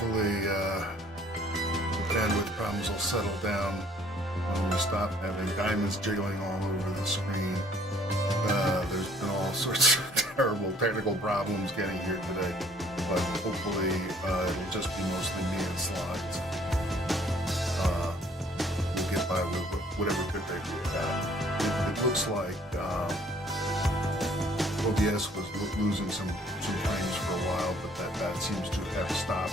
hopefully the bandwidth problems will settle down when we stop having diamonds jiggling all over the screen. There's been all sorts of terrible technical problems getting here today, but hopefully it'll just be mostly me and slides. We'll get by with whatever bit rate we got. It looks like OBS was losing some frames for a while, but that seems to have stopped.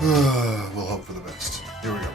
We'll hope for the best. Here we go.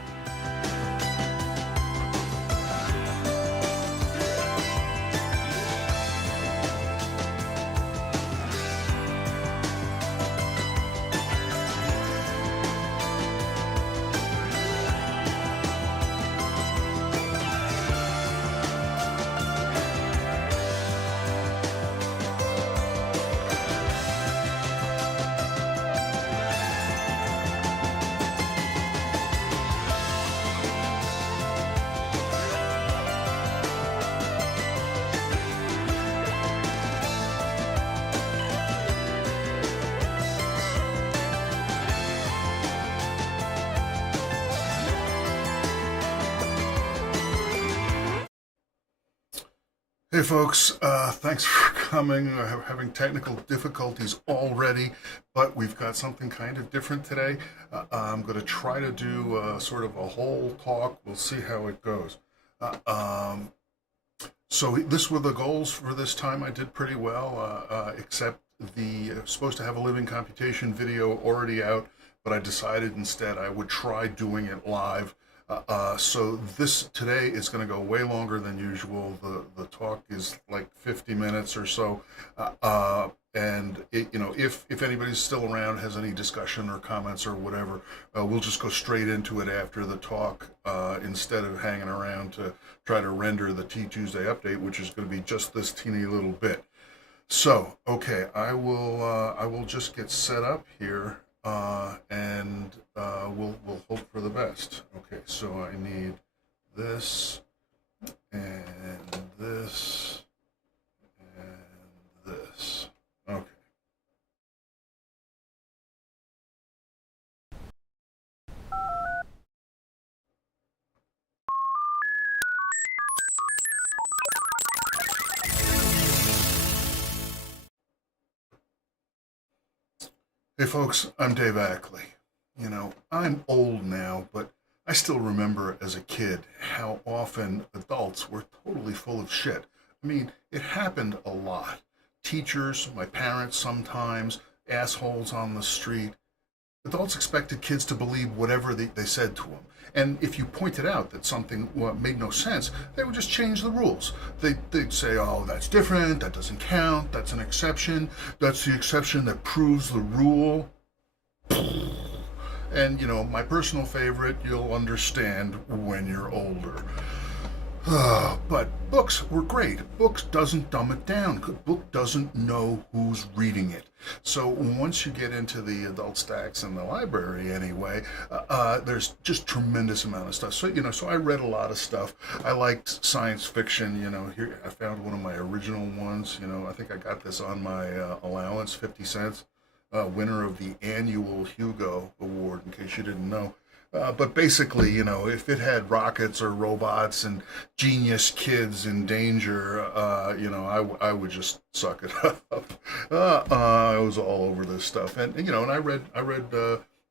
Hey folks, thanks for coming. We're having technical difficulties already, but we've got something kind of different today. I'm going to try to do sort of a whole talk. We'll see how it goes. So this were the goals for this time. I did pretty well, except the supposed to have a living computation video already out, but I decided instead I would try doing it live. So this today is going to go way longer than usual. The talk is like 50 minutes or so, and if anybody's still around, has any discussion or comments or whatever, we'll just go straight into it after the talk instead of hanging around to try to render the T2sday update, which is going to be just this teeny little bit. So okay, I will just get set up here. And we'll hope for the best. Okay, so I need this and this and this. Okay. Hey folks, I'm Dave Ackley. You know, I'm old now, but I still remember as a kid how often adults were totally full of shit. I mean, it happened a lot. Teachers, my parents sometimes, assholes on the street. Adults expected kids to believe whatever they said to them. And if you pointed out that something made no sense, they would just change the rules. They'd say, oh, that's different, that doesn't count, that's an exception, that's the exception that proves the rule. And, you know, my personal favorite, you'll understand when you're older. But books were great. Books doesn't dumb it down. A book doesn't know who's reading it. So once you get into the adult stacks in the library anyway, there's just tremendous amount of stuff. So, you know, so I read a lot of stuff. I liked science fiction. You know, here I found one of my original ones. You know, I think I got this on my allowance, 50 cents. Winner of the annual Hugo Award, in case you didn't know. But basically, you know, if it had rockets or robots and genius kids in danger, you know, I would just suck it up. I was all over this stuff, and you know, and I read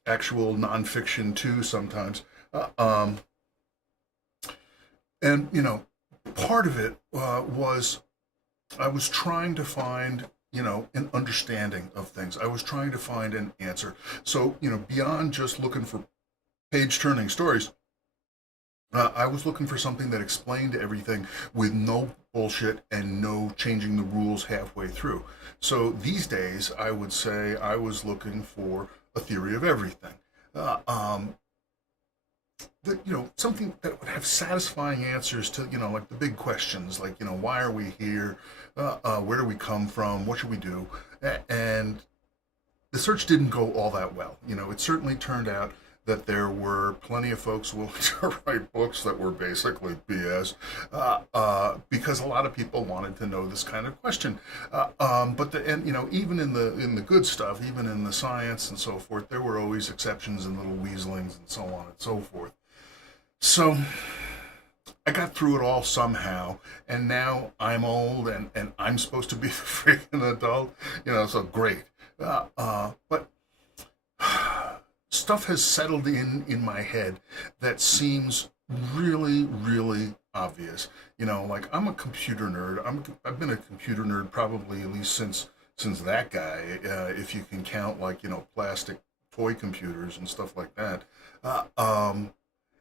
actual nonfiction too sometimes, and you know, part of it was I was trying to find, you know, an understanding of things. I was trying to find an answer. So, you know, beyond just looking for page-turning stories, I was looking for something that explained everything with no bullshit and no changing the rules halfway through. So these days, I would say I was looking for a theory of everything. You know, something that would have satisfying answers to, you know, like the big questions, like, you know, why are we here? Where do we come from? What should we do? And the search didn't go all that well. You know, it certainly turned out that there were plenty of folks willing to write books that were basically BS, because a lot of people wanted to know this kind of question. Even in the good stuff, even in the science and so forth, there were always exceptions and little weaslings and so on and so forth. So I got through it all somehow, and now I'm old and I'm supposed to be the freaking adult, so great. But stuff has settled in my head that seems really, really obvious. Like I'm a computer nerd. I've been a computer nerd probably at least since that guy, if you can count like, plastic toy computers and stuff like that.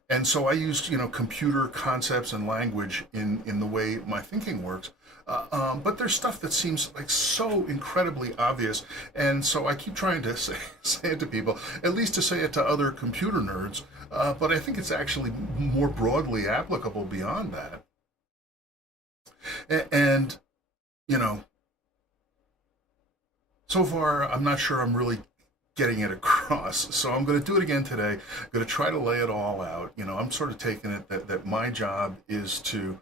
And so I used, computer concepts and language in the way my thinking works. But there's stuff that seems like so incredibly obvious, and so I keep trying to say it to people, at least to say it to other computer nerds, but I think it's actually more broadly applicable beyond that. And, so far I'm not sure I'm really getting it across. So I'm going to do it again today. I'm going to try to lay it all out. I'm sort of taking it that my job is to,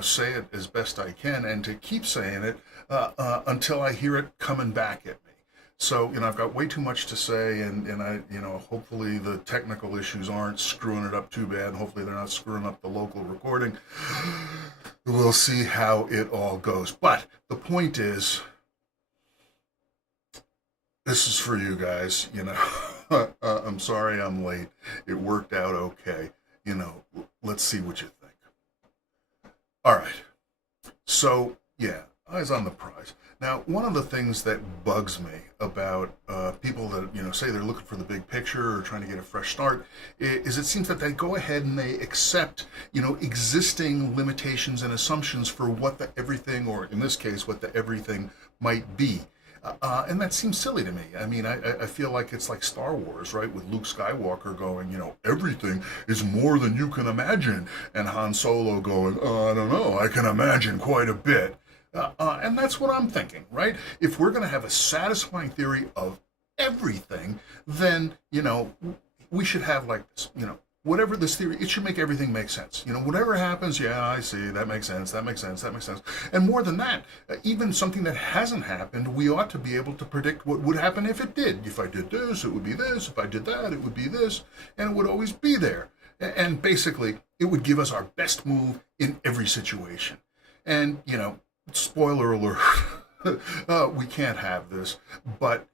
say it as best I can and to keep saying it until I hear it coming back at me. So, I've got way too much to say, and I, hopefully the technical issues aren't screwing it up too bad. Hopefully they're not screwing up the local recording. We'll see how it all goes. But the point is, this is for you guys, I'm sorry I'm late. It worked out okay. Let's see what you think. All right. So, yeah, eyes on the prize. Now, one of the things that bugs me about people that, say they're looking for the big picture or trying to get a fresh start is it seems that they go ahead and they accept, existing limitations and assumptions for what the everything, or in this case, what the everything might be. And that seems silly to me. I mean, I feel like it's like Star Wars, right? With Luke Skywalker going, everything is more than you can imagine. And Han Solo going, I don't know, I can imagine quite a bit. And that's what I'm thinking, right? If we're going to have a satisfying theory of everything, then, we should have like this, whatever this theory, it should make everything make sense. Whatever happens, yeah, I see, that makes sense, that makes sense, that makes sense. And more than that, even something that hasn't happened, we ought to be able to predict what would happen if it did. If I did this, it would be this. If I did that, it would be this. And it would always be there. And basically, it would give us our best move in every situation. And, spoiler alert, we can't have this, but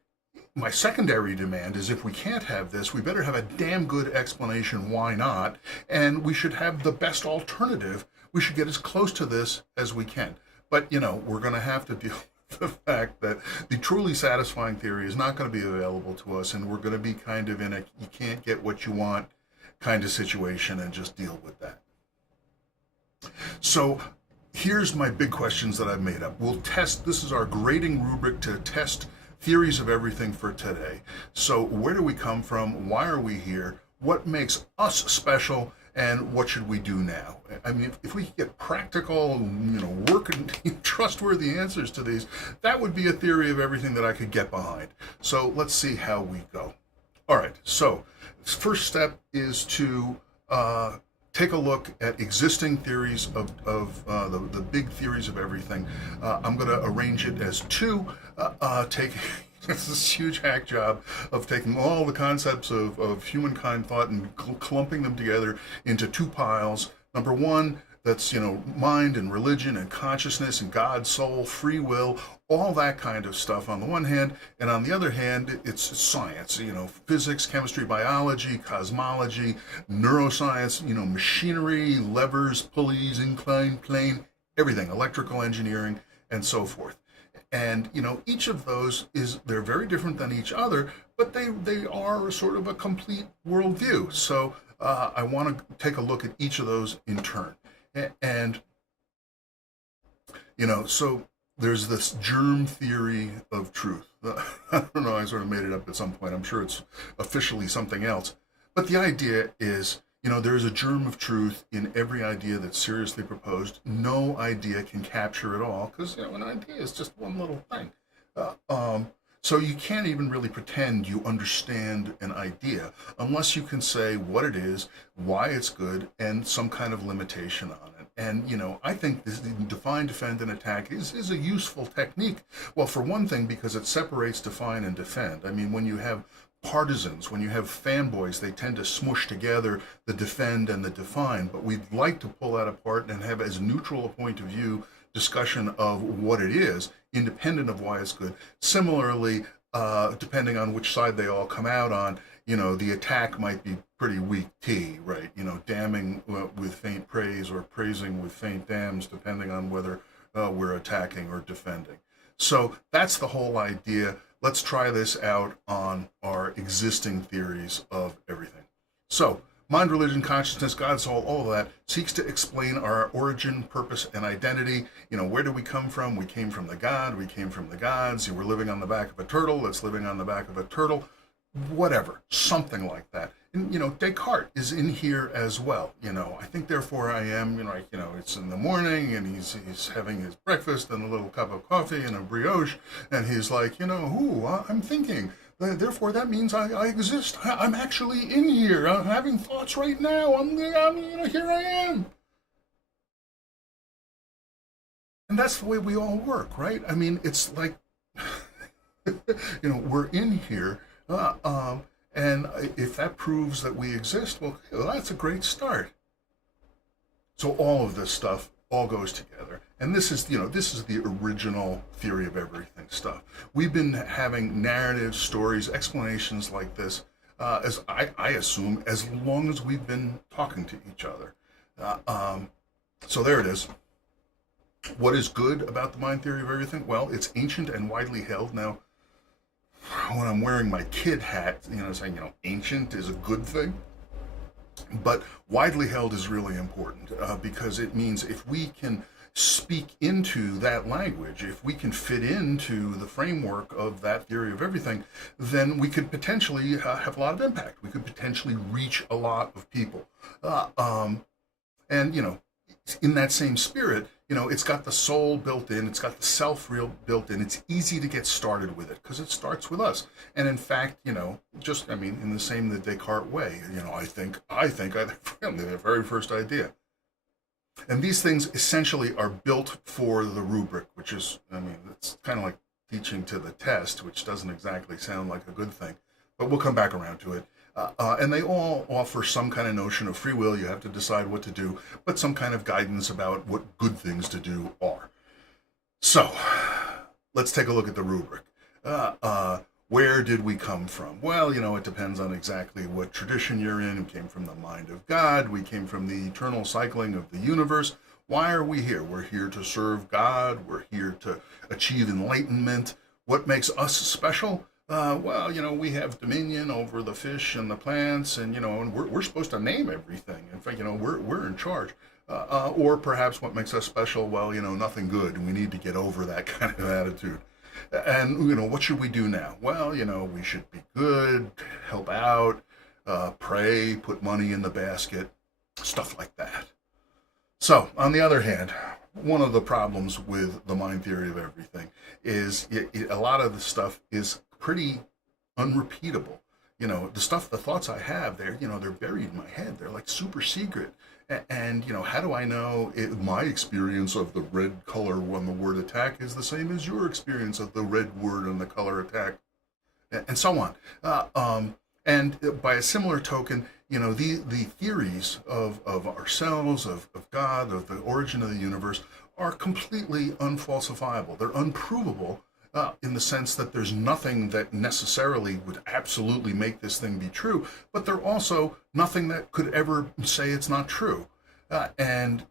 my secondary demand is if we can't have this, we better have a damn good explanation why not, and we should have the best alternative. We should get as close to this as we can. But, we're going to have to deal with the fact that the truly satisfying theory is not going to be available to us, and we're going to be kind of in a you can't get what you want kind of situation, and just deal with that. So here's my big questions that I've made up. We'll test, this is our grading rubric to test theories of everything for today. So where do we come from? Why are we here? What makes us special? And what should we do now? I mean, if we could get practical, working, trustworthy answers to these, that would be a theory of everything that I could get behind. So let's see how we go. All right, so first step is to take a look at existing theories of the big theories of everything. I'm going to arrange it as two. It's this huge hack job of taking all the concepts of humankind thought and clumping them together into two piles. Number one, that's, mind and religion and consciousness and God, soul, free will, all that kind of stuff on the one hand. And on the other hand, it's science, physics, chemistry, biology, cosmology, neuroscience, machinery, levers, pulleys, inclined plane, everything, electrical engineering, and so forth. And, each of those they're very different than each other, but they are sort of a complete worldview. So I want to take a look at each of those in turn. And, so there's this germ theory of truth. I don't know, I sort of made it up at some point. I'm sure it's officially something else. But the idea is, there's a germ of truth in every idea that's seriously proposed. No idea can capture it all because, an idea is just one little thing. So you can't even really pretend you understand an idea unless you can say what it is, why it's good, and some kind of limitation on it. And, I think this define, defend, and attack is a useful technique. Well, for one thing, because it separates define and defend. I mean, when you have partisans, when you have fanboys, they tend to smush together the defend and the define, but we'd like to pull that apart and have as neutral a point of view discussion of what it is, independent of why it's good. Similarly, depending on which side they all come out on, the attack might be pretty weak tea, right? Damning with faint praise or praising with faint damns, depending on whether we're attacking or defending. So that's the whole idea. Let's try this out on our existing theories of everything. So, mind, religion, consciousness, God, soul, all of that seeks to explain our origin, purpose, and identity. Where do we come from? We came from the God, we came from the gods. You were living on the back of a turtle, that's living on the back of a turtle. Whatever, something like that. And, Descartes is in here as well. I think therefore I am, it's in the morning and he's having his breakfast and a little cup of coffee and a brioche. And he's like, I'm thinking. Therefore, that means I exist. I'm actually in here. I'm having thoughts right now. Here I am. And that's the way we all work, right? I mean, it's like, we're in here. And if that proves that we exist, well, that's a great start. So all of this stuff all goes together. And this is the original theory of everything stuff. We've been having narratives, stories, explanations like this, as I assume, as long as we've been talking to each other. So there it is. What is good about the mind theory of everything? Well, it's ancient and widely held. Now, when I'm wearing my kid hat, saying, ancient is a good thing. But widely held is really important because it means if we can speak into that language, if we can fit into the framework of that theory of everything, then we could potentially have a lot of impact. We could potentially reach a lot of people. And, in that same spirit, it's got the soul built in, it's got the self real built in. It's easy to get started with it because it starts with us. And in fact, in the same the Descartes way, I think from the very first idea. And these things essentially are built for the rubric, which is, it's kind of like teaching to the test, which doesn't exactly sound like a good thing, but we'll come back around to it. And they all offer some kind of notion of free will. You have to decide what to do, but some kind of guidance about what good things to do are. So, let's take a look at the rubric. Where did we come from? Well, it depends on exactly what tradition you're in. We came from the mind of God. We came from the eternal cycling of the universe. Why are we here? We're here to serve God. We're here to achieve enlightenment. What makes us special? We have dominion over the fish and the plants, and we're supposed to name everything. In fact, we're in charge. Or perhaps what makes us special? Well, nothing good, and we need to get over that kind of attitude. And what should we do now? Well, we should be good, help out, pray, put money in the basket, stuff like that. So, on the other hand, one of the problems with the mind theory of everything is a lot of the stuff is pretty unrepeatable. The thoughts I have, they're buried in my head. They're like super secret. And, how do I know my experience of the red color when the word attack is the same as your experience of the red word and the color attack, and so on. And by a similar token, the theories of ourselves, of God, of the origin of the universe are completely unfalsifiable. They're unprovable in the sense that there's nothing that necessarily would absolutely make this thing be true, but they're also nothing that could ever say it's not true. And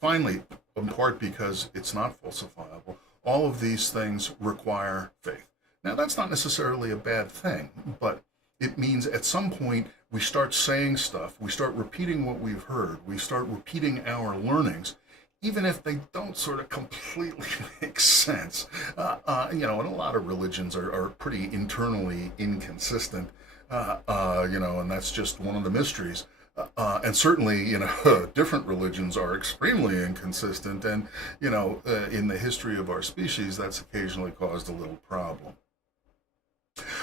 finally, in part because it's not falsifiable, all of these things require faith. Now, that's not necessarily a bad thing, but it means at some point we start saying stuff, we start repeating what we've heard, we start repeating our learnings, even if they don't sort of completely make sense. And a lot of religions are pretty internally inconsistent, and that's just one of the mysteries. And certainly, different religions are extremely inconsistent, and, in the history of our species, that's occasionally caused a little problem.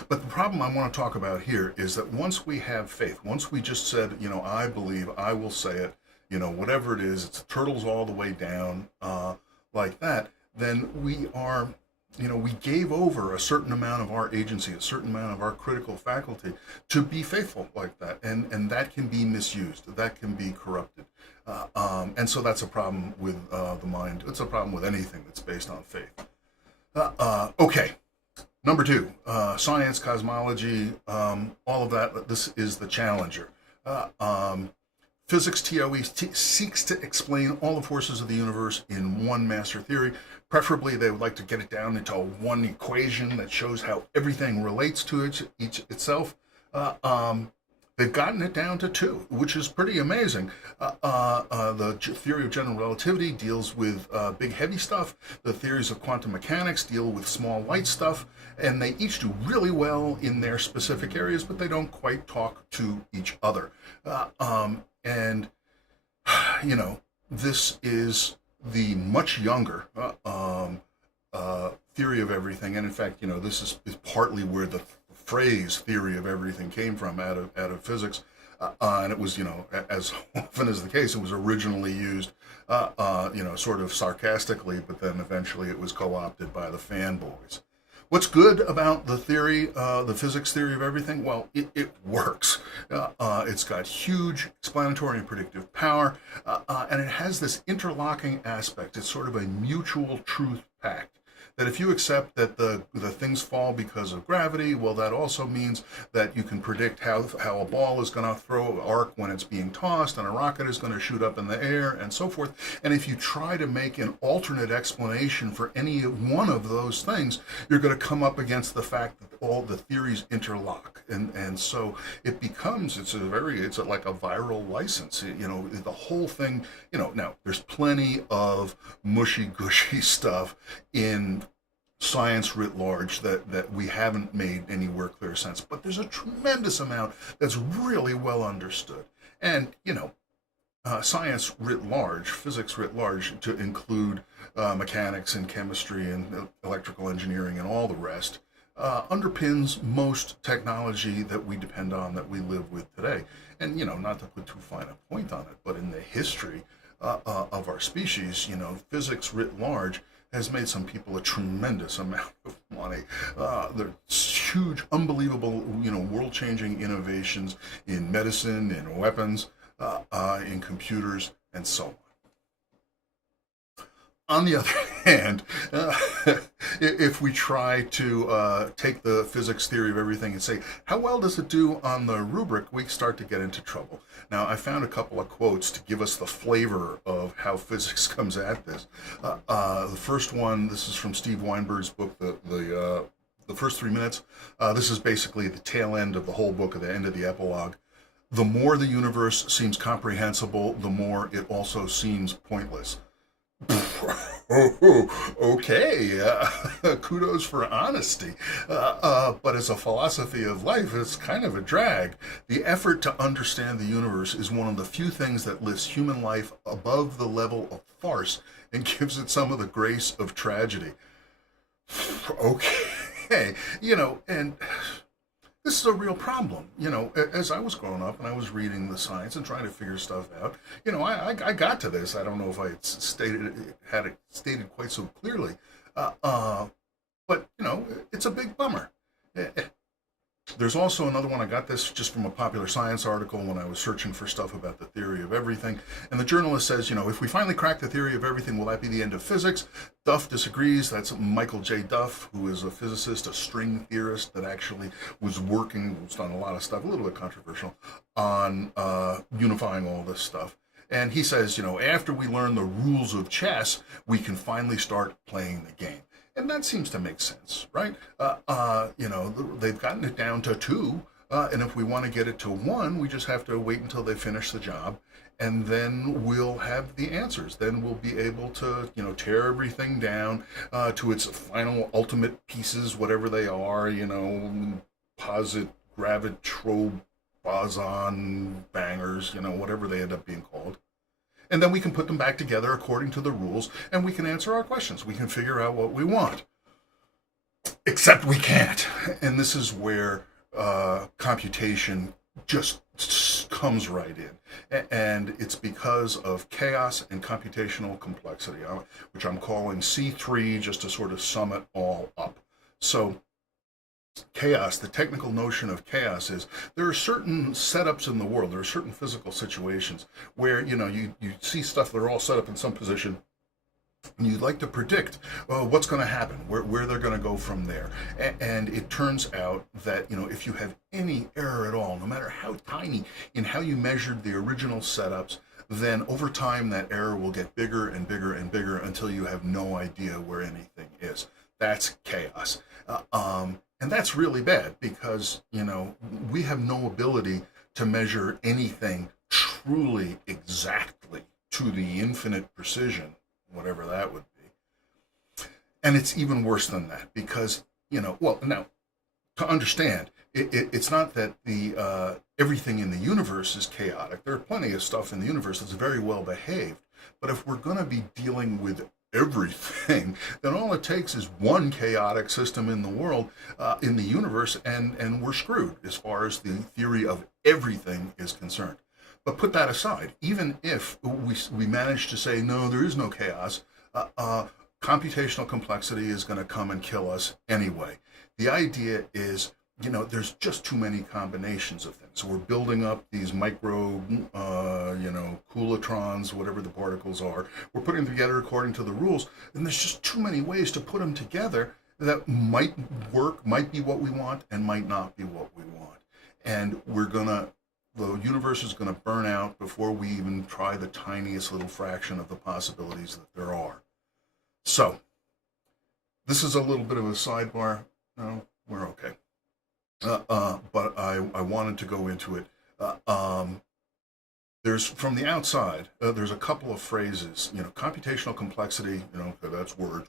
But the problem I want to talk about here is that once we have faith, once we just said, I believe, I will say it, whatever it is, it's turtles all the way down, like that, then we are, we gave over a certain amount of our agency, a certain amount of our critical faculty to be faithful like that. And that can be misused, that can be corrupted. And so that's a problem with the mind. It's a problem with anything that's based on faith. Okay. Number 2, science, cosmology, all of that. This is the challenger. Physics TOE seeks to explain all the forces of the universe in one master theory. Preferably, they would like to get it down into one equation that shows how everything relates to itself. They've gotten it down to 2, which is pretty amazing. The theory of general relativity deals with big, heavy stuff. The theories of quantum mechanics deal with small, light stuff. And they each do really well in their specific areas, but they don't quite talk to each other. This is the much younger theory of everything. And in fact, this is partly where the phrase theory of everything came from, out of physics. And it was, as often is the case, it was originally used, sort of sarcastically, but then eventually it was co-opted by the fanboys. What's good about the theory, the physics theory of everything? Well, it works. It's got huge explanatory and predictive power, and it has this interlocking aspect. It's sort of a mutual truth pact. That if you accept that the things fall because of gravity, well, that also means that you can predict how a ball is going to throw an arc when it's being tossed, and a rocket is going to shoot up in the air, and so forth. And if you try to make an alternate explanation for any one of those things, you're going to come up against the fact that all the theories interlock, and so it becomes it's like a viral license. The whole thing. Now there's plenty of mushy gushy stuff in science writ large that we haven't made anywhere clear sense, but there's a tremendous amount that's really well understood. And science writ large, physics writ large, to include mechanics and chemistry and electrical engineering and all the rest, underpins most technology that we depend on, that we live with today. And not to put too fine a point on it, but in the history of our species, physics writ large has made some people a tremendous amount of money. There's huge, unbelievable, world-changing innovations in medicine, in weapons, in computers, and so on. On the other hand, if we try to take the physics theory of everything and say, how well does it do on the rubric, we start to get into trouble. Now, I found a couple of quotes to give us the flavor of how physics comes at this. The first one, this is from Steve Weinberg's book, the first 3 minutes. This is basically the tail end of the whole book, at the end of the epilogue. The more the universe seems comprehensible, the more it also seems pointless. Okay, kudos for honesty, but as a philosophy of life, it's kind of a drag. The effort to understand the universe is one of the few things that lifts human life above the level of farce and gives it some of the grace of tragedy. Okay, and this is a real problem. As I was growing up and I was reading the science and trying to figure stuff out, I got to this. I don't know if I had it stated quite so clearly, but it's a big bummer. There's also another one. I got this just from a Popular Science article when I was searching for stuff about the theory of everything. And the journalist says, if we finally crack the theory of everything, will that be the end of physics? Duff disagrees. That's Michael J. Duff, who is a physicist, a string theorist that actually was done a lot of stuff, a little bit controversial, on unifying all this stuff. And he says, after we learn the rules of chess, we can finally start playing the game. And that seems to make sense, right? They've gotten it down to 2, and if we want to get it to 1, we just have to wait until they finish the job, and then we'll have the answers. Then we'll be able to, tear everything down to its final, ultimate pieces, whatever they are, posit, gravitrobe, boson, bangers, whatever they end up being called. And then we can put them back together according to the rules, and we can answer our questions. We can figure out what we want. Except we can't. And this is where computation just comes right in. And it's because of chaos and computational complexity, which I'm calling C3 just to sort of sum it all up. So chaos, the technical notion of chaos is there are certain setups in the world, there are certain physical situations where, you see stuff that are all set up in some position, and you'd like to predict what's going to happen, where they're going to go from there. And it turns out that, if you have any error at all, no matter how tiny in how you measured the original setups, then over time that error will get bigger and bigger and bigger until you have no idea where anything is. That's chaos. And that's really bad because, we have no ability to measure anything truly exactly to the infinite precision, whatever that would be. And it's even worse than that because, now, to understand, it's not that the everything in the universe is chaotic. There are plenty of stuff in the universe that's very well behaved. But if we're going to be dealing with everything, then all it takes is one chaotic system in the world, in the universe, and we're screwed as far as the theory of everything is concerned. But put that aside, even if we manage to say, no, there is no chaos, computational complexity is going to come and kill us anyway. The idea is, there's just too many combinations of things. So we're building up these micro, coolotrons, whatever the particles are. We're putting them together according to the rules, and there's just too many ways to put them together that might work, might be what we want, and might not be what we want. And the universe is going to burn out before we even try the tiniest little fraction of the possibilities that there are. So, this is a little bit of a sidebar. No, we're okay. But I wanted to go into it. There's, from the outside, there's a couple of phrases, computational complexity, that's word,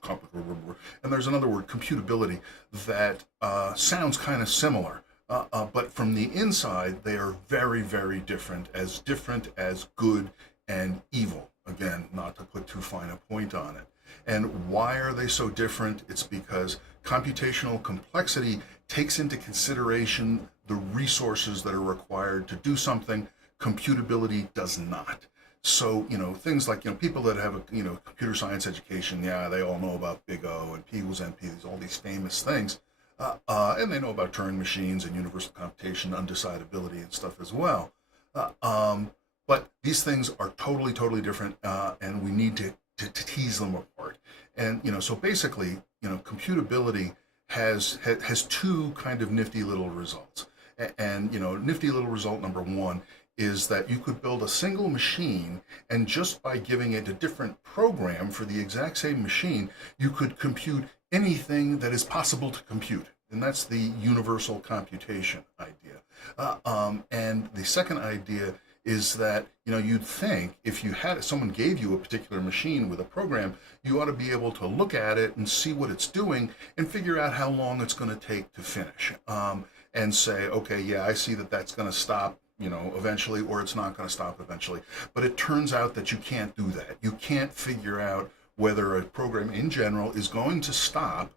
and there's another word, computability, that sounds kind of similar. But from the inside, they are very, very different as good and evil. Again, not to put too fine a point on it. And why are they so different? It's because computational complexity takes into consideration the resources that are required to do something. Computability does not. So, things like, people that have a, computer science education, they all know about Big O and P equals NP, all these famous things. And they know about Turing machines and universal computation, undecidability and stuff as well. But these things are totally, totally different, and we need to tease them apart. And, so basically, computability has two kind of nifty little results. And, nifty little result number one is that you could build a single machine, and just by giving it a different program for the exact same machine, you could compute anything that is possible to compute. And that's the universal computation idea. And the second idea is that, you'd think if someone gave you a particular machine with a program, you ought to be able to look at it and see what it's doing and figure out how long it's going to take to finish. And say, okay, yeah, I see that that's going to stop, eventually, or it's not going to stop eventually. But it turns out that you can't do that. You can't figure out whether a program in general is going to stop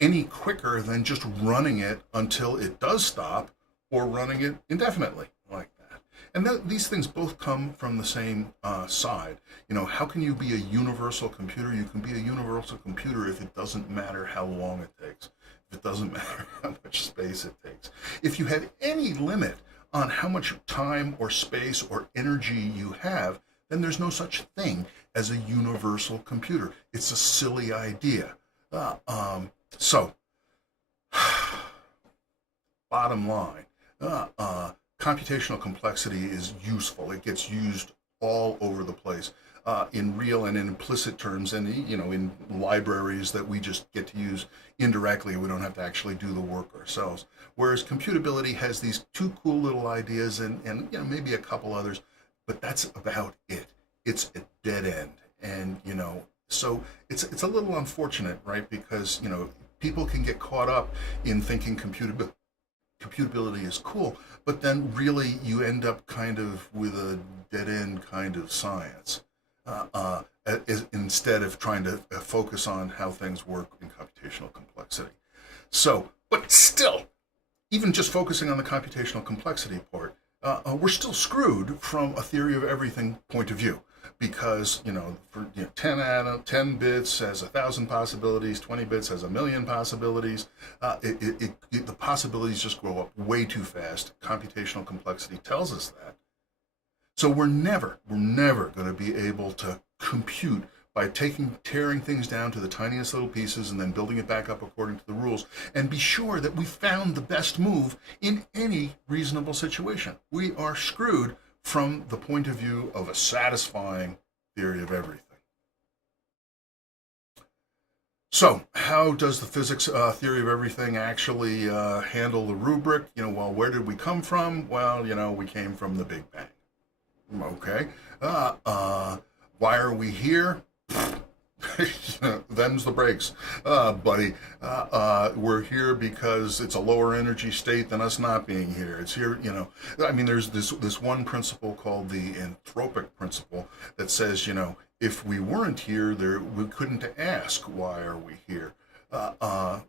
any quicker than just running it until it does stop, or running it indefinitely like that. And these things both come from the same side. How can you be a universal computer? You can be a universal computer if it doesn't matter how long it takes, if it doesn't matter how much space it takes. If you have any limit on how much time or space or energy you have, then there's no such thing as a universal computer. It's a silly idea. So, bottom line, computational complexity is useful. It gets used all over the place, in real and in implicit terms, and in libraries that we just get to use indirectly. We don't have to actually do the work ourselves. Whereas computability has these two cool little ideas and maybe a couple others, but that's about it. It's a dead end, and so it's a little unfortunate, right? Because people can get caught up in thinking computability is cool, but then really you end up kind of with a dead end kind of science, instead of trying to focus on how things work in computational complexity. So, but still, even just focusing on the computational complexity part, we're still screwed from a theory of everything point of view. Because, for 10 bits has 1,000 possibilities, 20 bits has 1,000,000 possibilities. The possibilities just grow up way too fast. Computational complexity tells us that. So we're never going to be able to compute by tearing things down to the tiniest little pieces and then building it back up according to the rules, and be sure that we found the best move in any reasonable situation. We are screwed from the point of view of a satisfying theory of everything. So, how does the physics theory of everything actually handle the rubric? Well, where did we come from? Well, we came from the Big Bang. Okay. Why are we here? Them's the breaks, buddy. We're here because it's a lower energy state than us not being here. It's here, there's this one principle called the anthropic principle that says, if we weren't here, we couldn't ask, why are we here?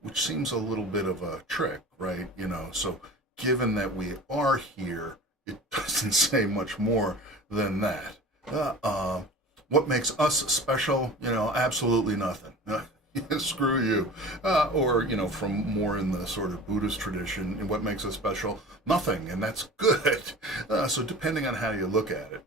Which seems a little bit of a trick, right? So given that we are here, it doesn't say much more than that. What makes us special? Absolutely nothing. Screw you. Or, from more in the sort of Buddhist tradition, and what makes us special? Nothing, and that's good. So depending on how you look at it.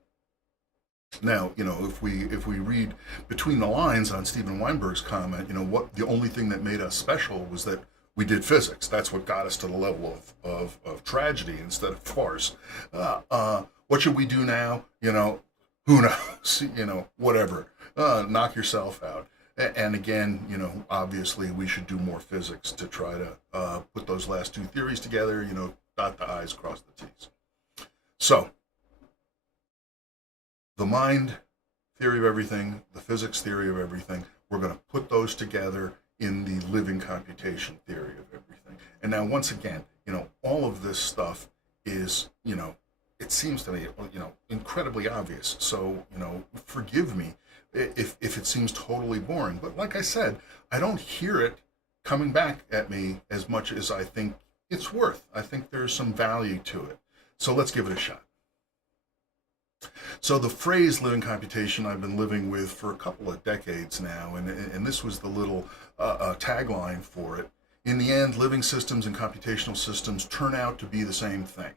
Now, if we read between the lines on Steven Weinberg's comment, what the only thing that made us special was that we did physics. That's what got us to the level of tragedy instead of farce. What should we do now? Who knows? Whatever. Knock yourself out. And again, obviously we should do more physics to try to put those last two theories together, dot the I's, cross the T's. So, the mind theory of everything, the physics theory of everything, we're going to put those together in the living computation theory of everything. And now, once again, all of this stuff is, it seems to me, incredibly obvious. So, forgive me if it seems totally boring. But like I said, I don't hear it coming back at me as much as I think it's worth. I think there's some value to it. So let's give it a shot. So the phrase living computation I've been living with for a couple of decades now, and this was the little tagline for it. In the end, living systems and computational systems turn out to be the same thing.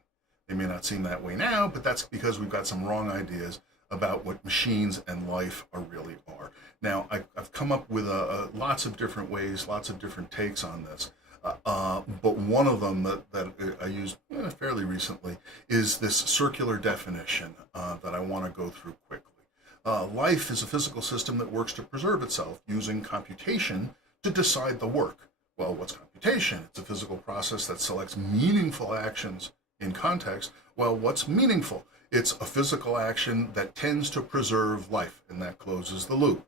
They may not seem that way now, but that's because we've got some wrong ideas about what machines and life really are. Now, I've come up with lots of different ways, lots of different takes on this. But one of them that I used fairly recently is this circular definition that I want to go through quickly. Life is a physical system that works to preserve itself using computation to decide the work. Well, what's computation? It's a physical process that selects meaningful actions in context. Well, what's meaningful? It's a physical action that tends to preserve life, and that closes the loop.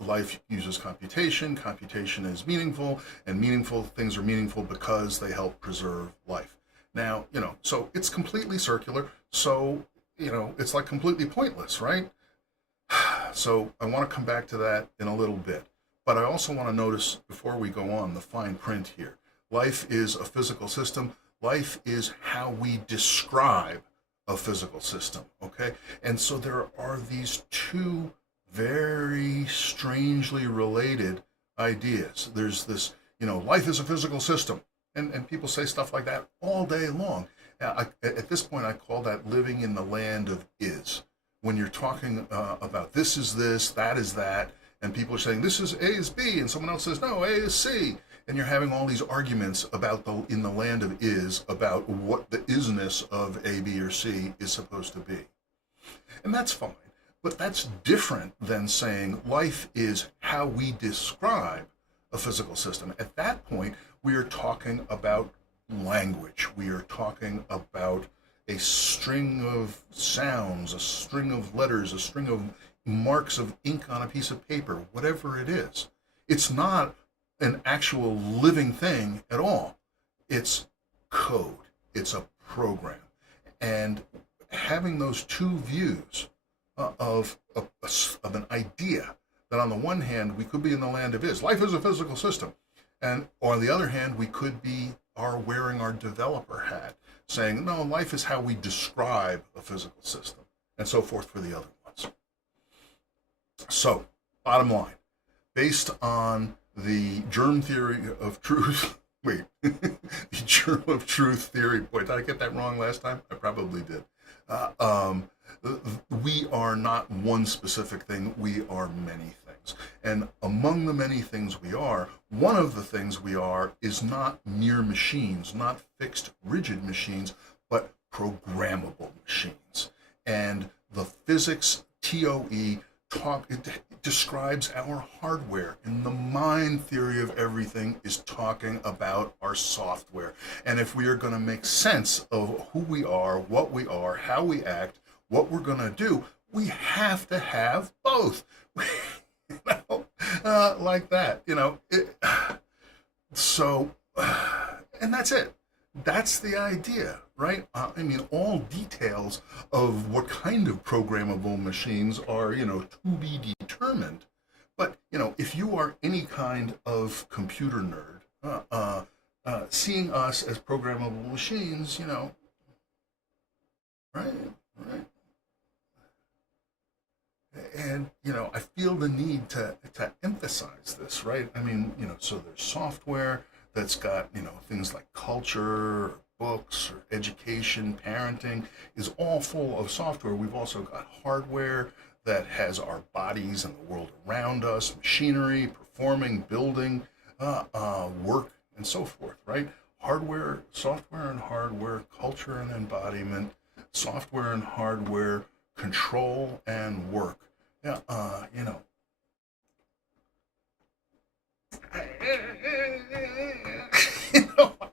Life uses computation. Computation is meaningful, and meaningful things are meaningful because they help preserve life. Now, so it's completely circular. So, it's like completely pointless, right? So I want to come back to that in a little bit. But I also want to notice, before we go on, the fine print here. Life is a physical system. Life is how we describe a physical system, okay? And so there are these two very strangely related ideas. There's this, life is a physical system. And people say stuff like that all day long. At this point, I call that living in the land of is. When you're talking about this is this, that is that, and people are saying this is A is B, and someone else says, no, A is C. And you're having all these arguments about in the land of is, about what the isness of A, B, or C is supposed to be. And that's fine. But that's different than saying life is how we describe a physical system. At that point, we are talking about language. We are talking about a string of sounds, a string of letters, a string of marks of ink on a piece of paper, whatever it is. It's not an actual living thing at all. It's code. It's a program. And having those two views of an idea that on the one hand, we could be in the land of is. Life is a physical system. And on the other hand, we could be wearing our developer hat, saying, no, life is how we describe a physical system, and so forth for the other ones. So, bottom line, based on the germ theory of truth, wait, the germ of truth theory, boy, did I get that wrong last time? I probably did. We are not one specific thing, we are many things. And among the many things we are, one of the things we are is not mere machines, not fixed, rigid machines, but programmable machines. And the physics TOE it describes our hardware, and the mind theory of everything is talking about our software. And if we are going to make sense of who we are, what we are, how we act, what we're going to do, we have to have both. Like that, so, and that's it. That's the idea, right? I mean, all details of what kind of programmable machines are, to be determined. But, if you are any kind of computer nerd, seeing us as programmable machines, right? And, I feel the need to emphasize this, right? I mean, so there's software that's got, things like culture, or books, or education, parenting, is all full of software. We've also got hardware that has our bodies and the world around us, machinery, performing, building, work, and so forth, right? Hardware, software and hardware, culture and embodiment, software and hardware, control and work. Yeah,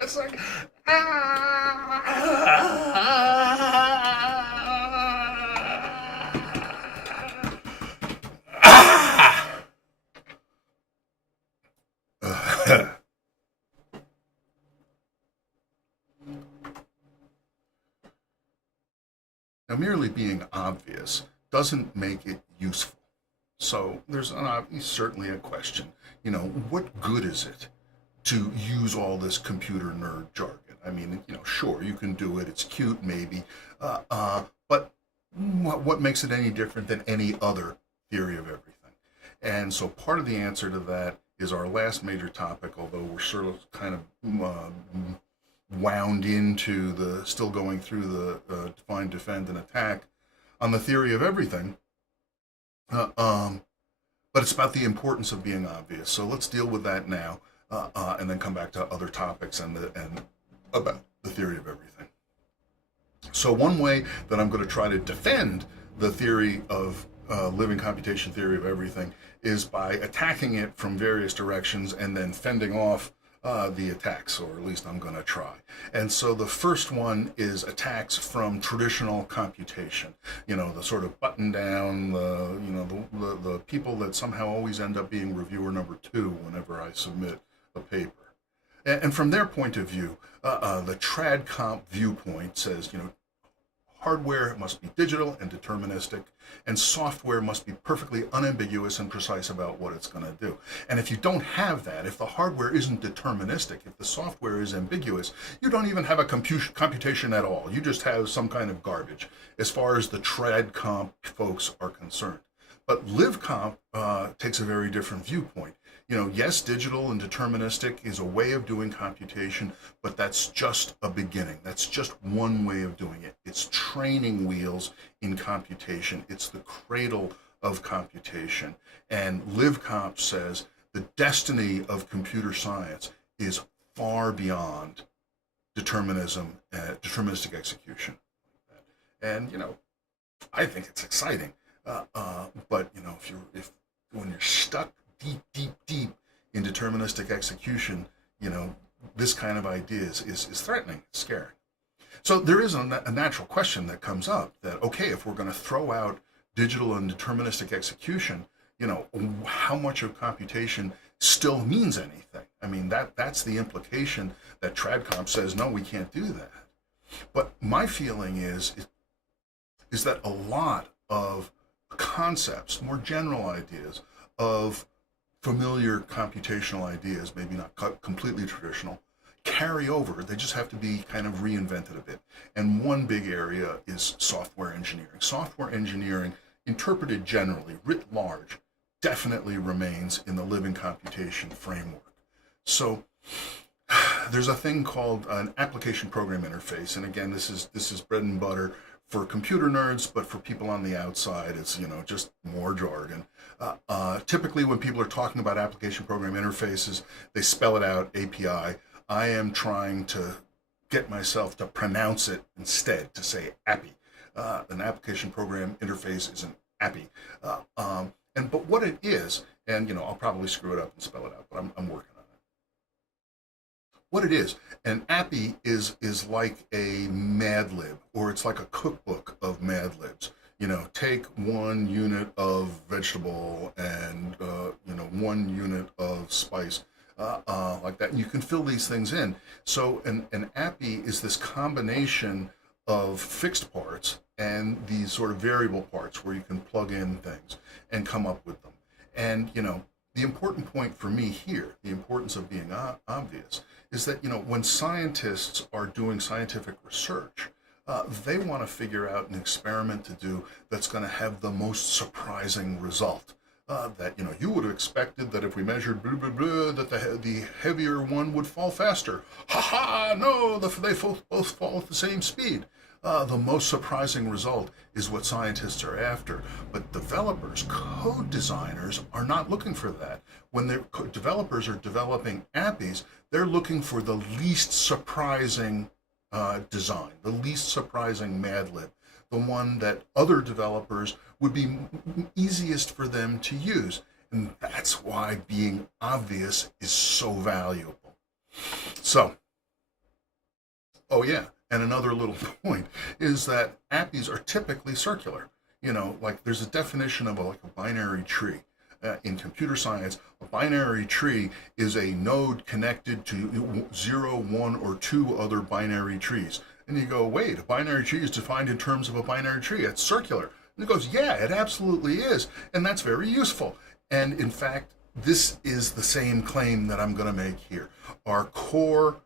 it's like, Now, merely being obvious doesn't make it useful. So there's certainly a question, what good is it to use all this computer nerd jargon? I mean, sure, you can do it. It's cute, maybe. But what makes it any different than any other theory of everything? And so part of the answer to that is our last major topic, although we're sort of kind of wound into still going through the define, defend, and attack on the theory of everything. But it's about the importance of being obvious. So let's deal with that now, and then come back to other topics and about the theory of everything. So one way that I'm going to try to defend the theory of living computation theory of everything is by attacking it from various directions and then fending off the attacks, or at least I'm going to try. And so the first one is attacks from traditional computation. The sort of button down, the people that somehow always end up being reviewer number 2 whenever I submit a paper. And from their point of view, the trad comp viewpoint says, hardware must be digital and deterministic, and software must be perfectly unambiguous and precise about what it's going to do. And if you don't have that, if the hardware isn't deterministic, if the software is ambiguous, you don't even have a computation at all. You just have some kind of garbage as far as the trad comp folks are concerned. But live comp takes a very different viewpoint. Yes, digital and deterministic is a way of doing computation, but that's just a beginning. That's just one way of doing it. It's training wheels in computation. It's the cradle of computation. And LiveComp says the destiny of computer science is far beyond determinism, deterministic execution. And, I think it's exciting. But, when you're stuck deep in deterministic execution, this kind of idea is threatening, scary. So there is a natural question that comes up that, okay, if we're going to throw out digital and deterministic execution, how much of computation still means anything? I mean, that's the implication that TradComp says, no, we can't do that. But my feeling is that a lot of concepts, more general ideas of familiar computational ideas, maybe not completely traditional, carry over. They just have to be kind of reinvented a bit. And one big area is software engineering. Software engineering, interpreted generally, writ large, definitely remains in the living computation framework. So there's a thing called an application program interface, and again, this is bread and butter for computer nerds, but for people on the outside, it's just more jargon. Typically, when people are talking about application program interfaces, they spell it out API. I am trying to get myself to pronounce it instead, to say API. An application program interface is an API. But what it is, and I'll probably screw it up and spell it out, but I'm working on it. What it is, an API is like a Mad Lib, or it's like a cookbook of Mad Libs. Take 1 unit of vegetable and 1 unit of spice, like that, and you can fill these things in. So an API is this combination of fixed parts and these sort of variable parts where you can plug in things and come up with them. And the important point for me here, the importance of being obvious, is that when scientists are doing scientific research, they want to figure out an experiment to do that's going to have the most surprising result. That you would have expected that if we measured blah, blah, blah, that the heavier one would fall faster. Ha ha! No, they both fall at the same speed. The most surprising result is what scientists are after. But developers, code designers, are not looking for that. When developers are developing APIs, they're looking for the least surprising design, the least surprising Mad Lib, the one that other developers would be easiest for them to use. And that's why being obvious is so valuable. So, oh yeah, and another little point is that APIs are typically circular. Like there's a definition of a binary tree. In computer science, a binary tree is a node connected to 0, 1, or 2 other binary trees. And you go, wait, a binary tree is defined in terms of a binary tree. It's circular. And it goes, yeah, it absolutely is. And that's very useful. And in fact, this is the same claim that I'm going to make here. Our core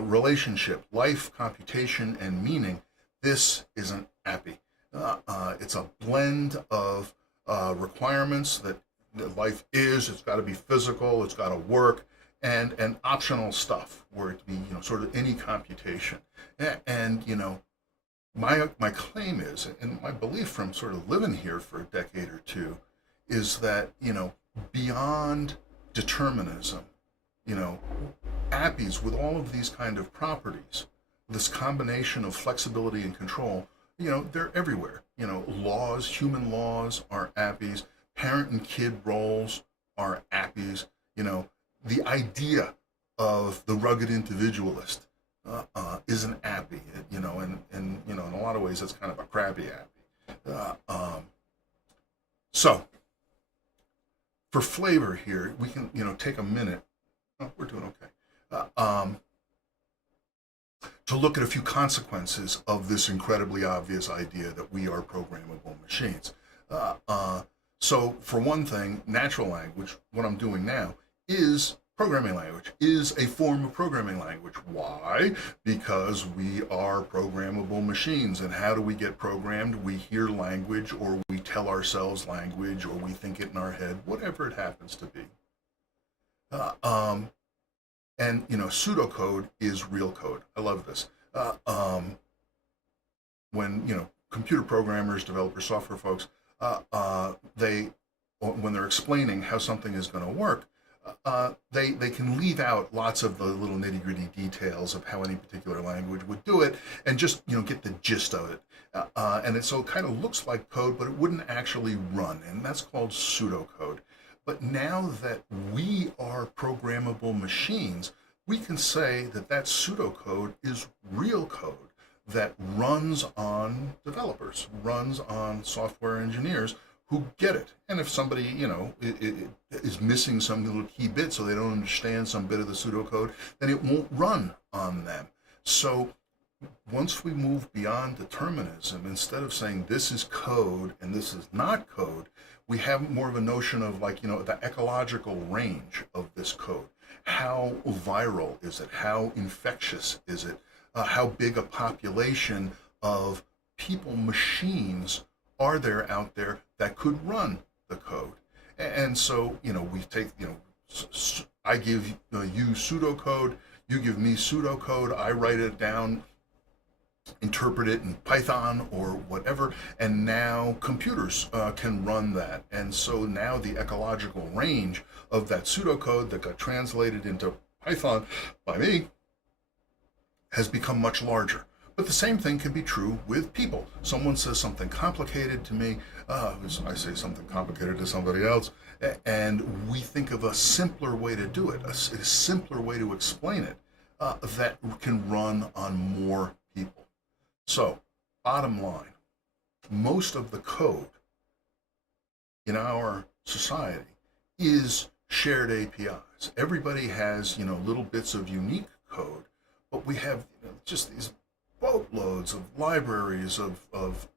relationship, life, computation, and meaning, this is an API. It's a blend of requirements that life is. It's got to be physical, it's got to work, and optional stuff where it be sort of any computation. And my claim is, and my belief from sort of living here for a decade or two, is that beyond determinism, APIs with all of these kind of properties, this combination of flexibility and control, they're everywhere. Laws, human laws are APIs. Parent and kid roles are APIs. The idea of the rugged individualist is an API. And in a lot of ways, that's kind of a crappy API. So, for flavor here, we can take a minute. Oh, we're doing okay. To look at a few consequences of this incredibly obvious idea that we are programmable machines. So for one thing, natural language, what I'm doing now, is programming language, is a form of programming language. Why? Because we are programmable machines. And how do we get programmed? We hear language, or we tell ourselves language, or we think it in our head, whatever it happens to be. And pseudocode is real code. I love this. When computer programmers, developers, software folks, when they're explaining how something is going to work, they can leave out lots of the little nitty-gritty details of how any particular language would do it, and just get the gist of it. And it kind of looks like code, but it wouldn't actually run, and that's called pseudocode. But now that we are programmable machines, we can say that pseudocode is real code that runs on developers, runs on software engineers who get it. And if somebody, is missing some little key bit, so they don't understand some bit of the pseudocode, then it won't run on them. So once we move beyond determinism, instead of saying this is code and this is not code, we have more of a notion of like, the ecological range of this code. How viral is it? How infectious is it? How big a population of people, machines are there out there that could run the code? And so, we take, I give you pseudocode, you give me pseudocode, I write it down, interpret it in Python or whatever, and now computers can run that. And so now the ecological range of that pseudocode that got translated into Python by me has become much larger. But the same thing can be true with people. Someone says something complicated to me, I say something complicated to somebody else, and we think of a simpler way to do it, a simpler way to explain it, that can run on more people. So, bottom line, most of the code in our society is shared APIs. Everybody has, little bits of unique code, but we have just these boatloads of libraries of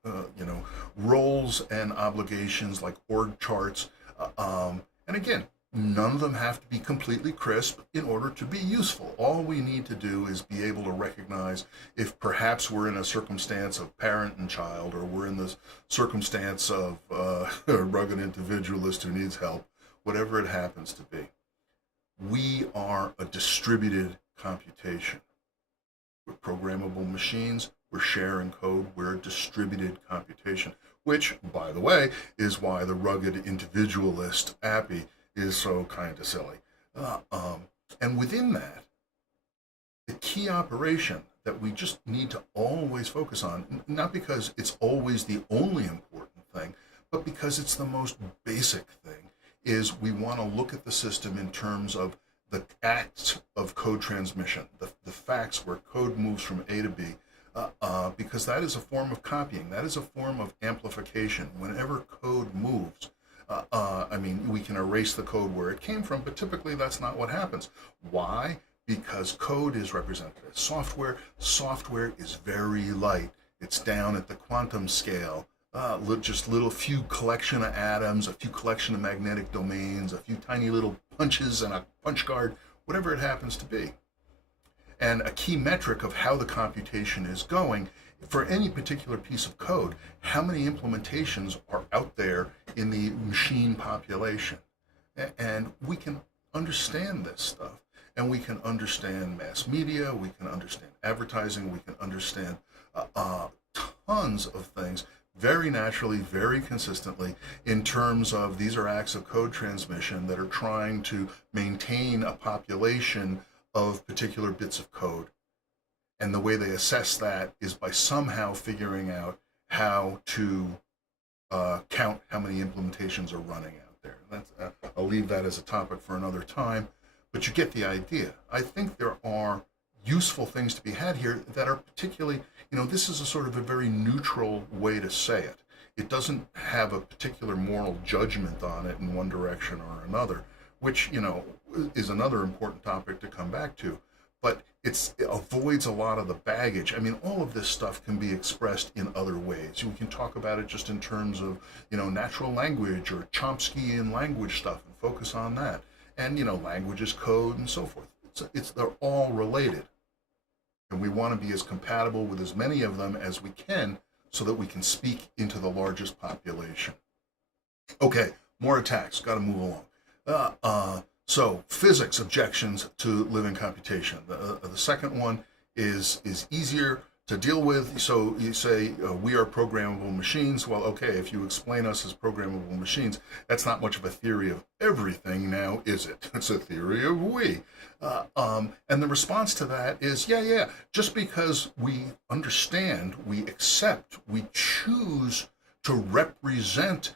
roles and obligations like org charts. And again, none of them have to be completely crisp in order to be useful. All we need to do is be able to recognize if perhaps we're in a circumstance of parent and child, or we're in the circumstance of a rugged individualist who needs help, whatever it happens to be. We are a distributed computation. We're programmable machines, we're sharing code, we're a distributed computation, which, by the way, is why the rugged individualist appy is so kind of silly. And within that, the key operation that we just need to always focus on, not because it's always the only important thing, but because it's the most basic thing, is we want to look at the system in terms of the acts of code transmission, the facts where code moves from A to B, because that is a form of copying. That is a form of amplification. Whenever code moves, we can erase the code where it came from, but typically that's not what happens. Why? Because code is represented as software. Software is very light. It's down at the quantum scale. Just little few collection of atoms, a few collection of magnetic domains, a few tiny little punches and a punch card, whatever it happens to be. And a key metric of how the computation is going for any particular piece of code, how many implementations are out there in the machine population. And we can understand this stuff. And we can understand mass media, we can understand advertising, we can understand tons of things very naturally, very consistently, in terms of these are acts of code transmission that are trying to maintain a population of particular bits of code. And the way they assess that is by somehow figuring out how to count how many implementations are running out there. I'll leave that as a topic for another time, but you get the idea. I think there are useful things to be had here that are particularly, this is a sort of a very neutral way to say it. It doesn't have a particular moral judgment on it in one direction or another, which, is another important topic to come back to. But it avoids a lot of the baggage. All of this stuff can be expressed in other ways. We can talk about it just in terms of, natural language or Chomskyan language stuff and focus on that. And, language is code and so forth. They're all related. And we want to be as compatible with as many of them as we can so that we can speak into the largest population. Okay, more attacks. Got to move along. So physics objections to living computation. The second one is easier to deal with. So you say we are programmable machines. Well, okay, if you explain us as programmable machines, that's not much of a theory of everything now, is it? It's a theory of we. And the response to that is, yeah, just because we understand, we accept, we choose to represent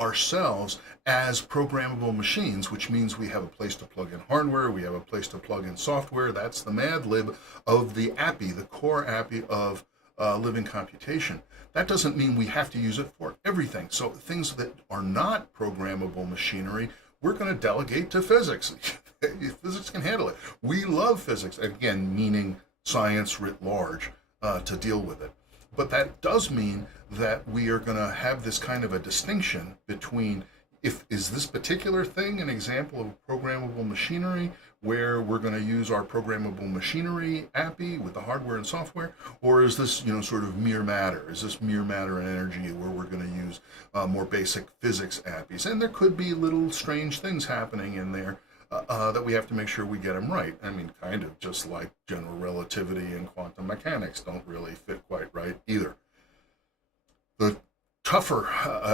ourselves as programmable machines, which means we have a place to plug in hardware, we have a place to plug in software. That's the Mad Lib of the appy, the core appy of living computation. That doesn't mean we have to use it for everything. So things that are not programmable machinery, we're going to delegate to physics. Physics can handle it. We love physics, again, meaning science writ large, to deal with it. But that does mean that we are going to have this kind of a distinction between, is this particular thing an example of programmable machinery where we're going to use our programmable machinery API with the hardware and software, or is this, sort of mere matter? Is this mere matter and energy where we're going to use more basic physics APIs? And there could be little strange things happening in there that we have to make sure we get them right. I mean, kind of just like general relativity and quantum mechanics don't really fit quite right either. The tougher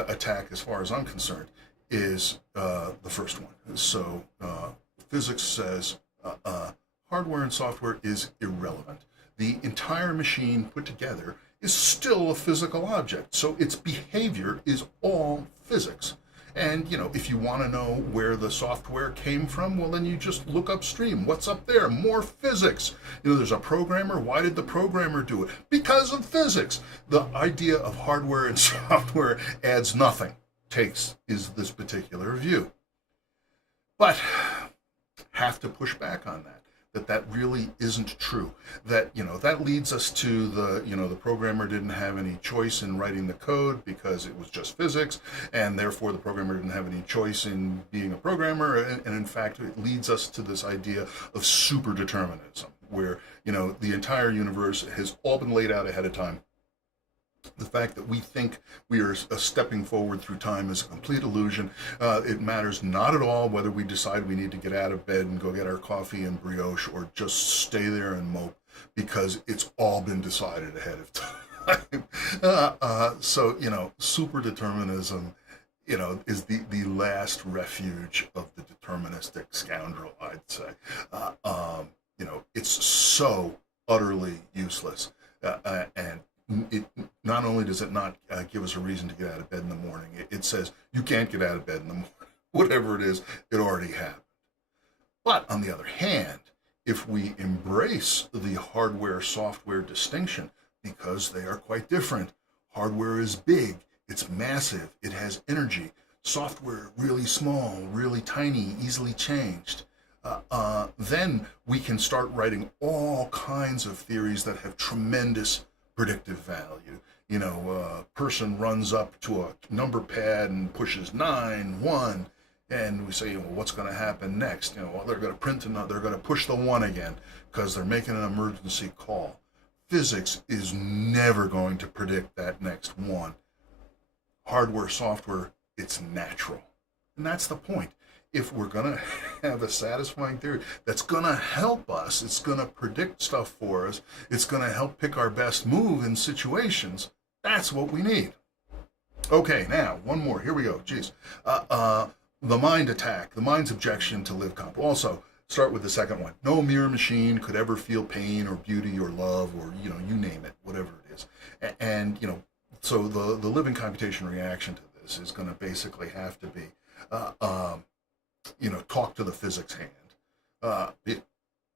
attack, as far as I'm concerned, is the first one. So physics says hardware and software is irrelevant. The entire machine put together is still a physical object, so its behavior is all physics. And, if you want to know where the software came from, well, then you just look upstream. What's up there? More physics. There's a programmer. Why did the programmer do it? Because of physics. The idea of hardware and software adds nothing. Is this particular view. But have to push back on that really isn't true. That leads us to the programmer didn't have any choice in writing the code because it was just physics, and therefore the programmer didn't have any choice in being a programmer. And in fact, it leads us to this idea of super determinism, where the entire universe has all been laid out ahead of time. The fact that we think we are stepping forward through time is a complete illusion. It matters not at all whether we decide we need to get out of bed and go get our coffee and brioche or just stay there and mope, because it's all been decided ahead of time. So, super determinism, is the last refuge of the deterministic scoundrel, I'd say. It's so utterly useless. And it not only does it not give us a reason to get out of bed in the morning, it says you can't get out of bed in the morning. Whatever it is, it already happened. But on the other hand, if we embrace the hardware-software distinction, because they are quite different, hardware is big, it's massive, it has energy. Software, really small, really tiny, easily changed. Then we can start writing all kinds of theories that have tremendous predictive value. A person runs up to a number pad and pushes 9, 1, and we say, what's going to happen next? They're going to print another, they're going to push the 1 again because they're making an emergency call. Physics is never going to predict that next 1. Hardware, software, it's natural. And that's the point. If we're going to have a satisfying theory that's going to help us, it's going to predict stuff for us, it's going to help pick our best move in situations, that's what we need. Okay, now, one more. Here we go. Geez. The mind attack, the mind's objection to live comp. Also, start with the second one. No mere machine could ever feel pain or beauty or love or, you name it, whatever it is. And, so the living computation reaction to this is going to basically have to be, talk to the physics hand.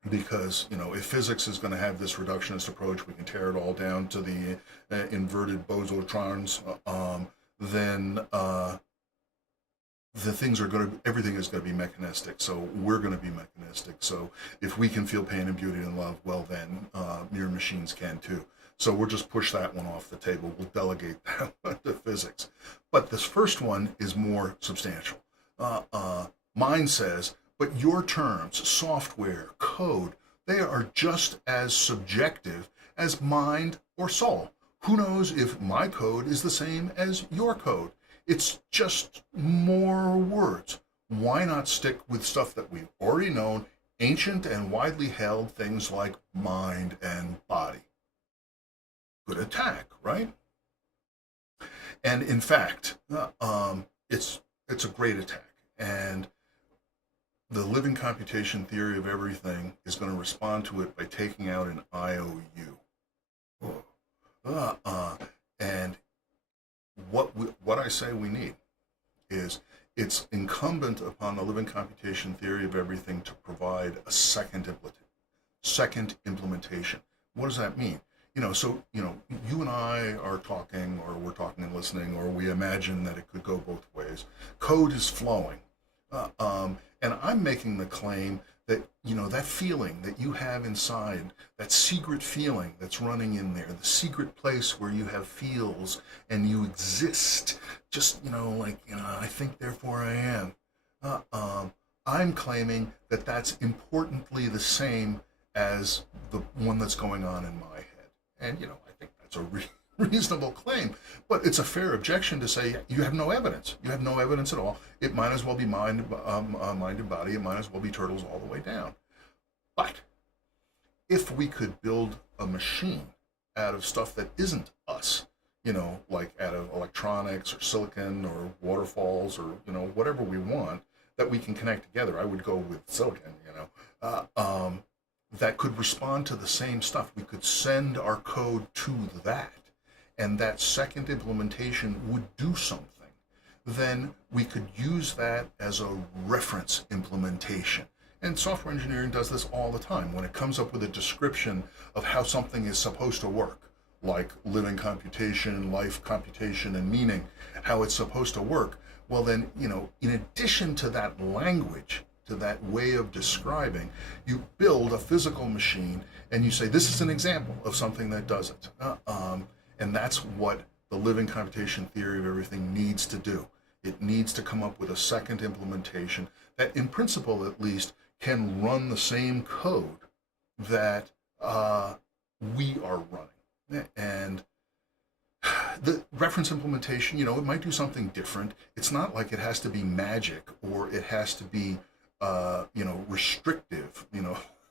Because, if physics is going to have this reductionist approach, we can tear it all down to the inverted bosotrons, then everything is going to be mechanistic. So we're going to be mechanistic. So if we can feel pain and beauty and love, well then, mere machines can too. So we'll just push that one off the table. We'll delegate that one to physics. But this first one is more substantial. Mine says, but your terms, software, code, they are just as subjective as mind or soul. Who knows if my code is the same as your code? It's just more words. Why not stick with stuff that we've already known, ancient and widely held things like mind and body? Good attack, right? And in fact, it's a great attack. And the living computation theory of everything is going to respond to it by taking out an IOU. And what I say we need is it's incumbent upon the living computation theory of everything to provide a second implementation. What does that mean? So you and I are talking, or we're talking and listening, or we imagine that it could go both ways. Code is flowing. And I'm making the claim that, that feeling that you have inside, that secret feeling that's running in there, the secret place where you have feels and you exist, just, I think, therefore I am. I'm claiming that that's importantly the same as the one that's going on in my head. And, I think that's a reasonable claim, but it's a fair objection to say you have no evidence. You have no evidence at all. It might as well be mind and body. It might as well be turtles all the way down. But if we could build a machine out of stuff that isn't us, like out of electronics or silicon or waterfalls or, whatever we want, that we can connect together. I would go with silicon, that could respond to the same stuff. We could send our code to that, and that second implementation would do something. Then we could use that as a reference implementation. And software engineering does this all the time. When it comes up with a description of how something is supposed to work, like living computation, life computation, and meaning, how it's supposed to work, well then, in addition to that language, to that way of describing, you build a physical machine and you say, this is an example of something that does it. And that's what the living computation theory of everything needs to do. It needs to come up with a second implementation that, in principle at least, can run the same code that we are running. And the reference implementation, it might do something different. It's not like it has to be magic or it has to be, restrictive.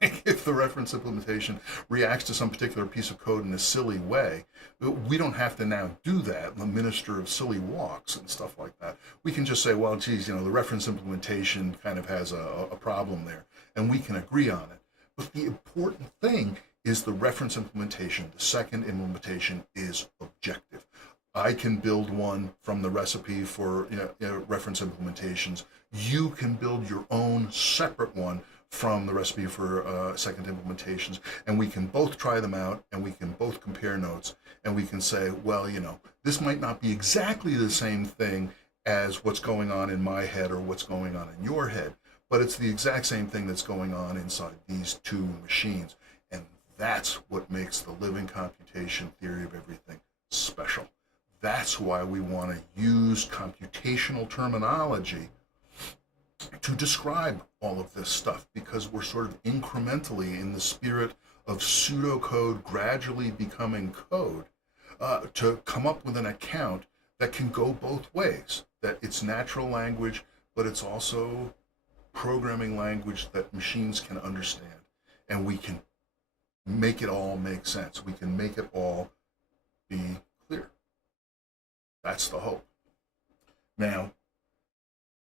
If the reference implementation reacts to some particular piece of code in a silly way, we don't have to now do that, the minister of silly walks and stuff like that. We can just say, well, geez, the reference implementation kind of has a problem there, and we can agree on it. But the important thing is the reference implementation. The second implementation is objective. I can build one from the recipe for reference implementations. You can build your own separate one from the recipe for second implementations, and we can both try them out, and we can both compare notes, and we can say, well, this might not be exactly the same thing as what's going on in my head or what's going on in your head, but it's the exact same thing that's going on inside these two machines. And that's what makes the living computation theory of everything special. That's why we want to use computational terminology to describe all of this stuff, because we're sort of incrementally, in the spirit of pseudocode gradually becoming code, to come up with an account that can go both ways, that it's natural language, but it's also programming language that machines can understand, and we can make it all make sense. We can make it all be clear. That's the hope. Now,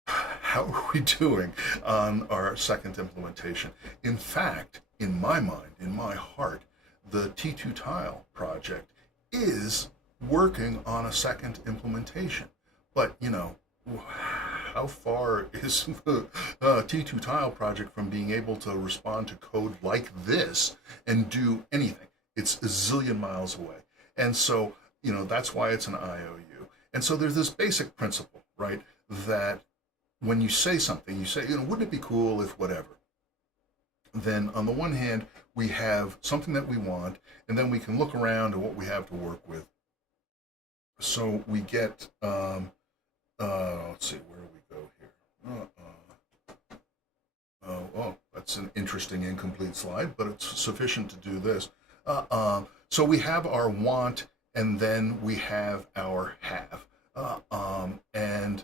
how are we doing on our second implementation? In fact, in my mind, in my heart, the T2 Tile project is working on a second implementation. But, how far is the T2 Tile project from being able to respond to code like this and do anything? It's a zillion miles away. And so, that's why it's an IOU. And so there's this basic principle, right, that when you say something, you say, wouldn't it be cool if whatever? Then on the one hand, we have something that we want, and then we can look around at what we have to work with. So we get, let's see, where do we go here? That's an interesting incomplete slide, but it's sufficient to do this. So we have our want, and then we have our have. And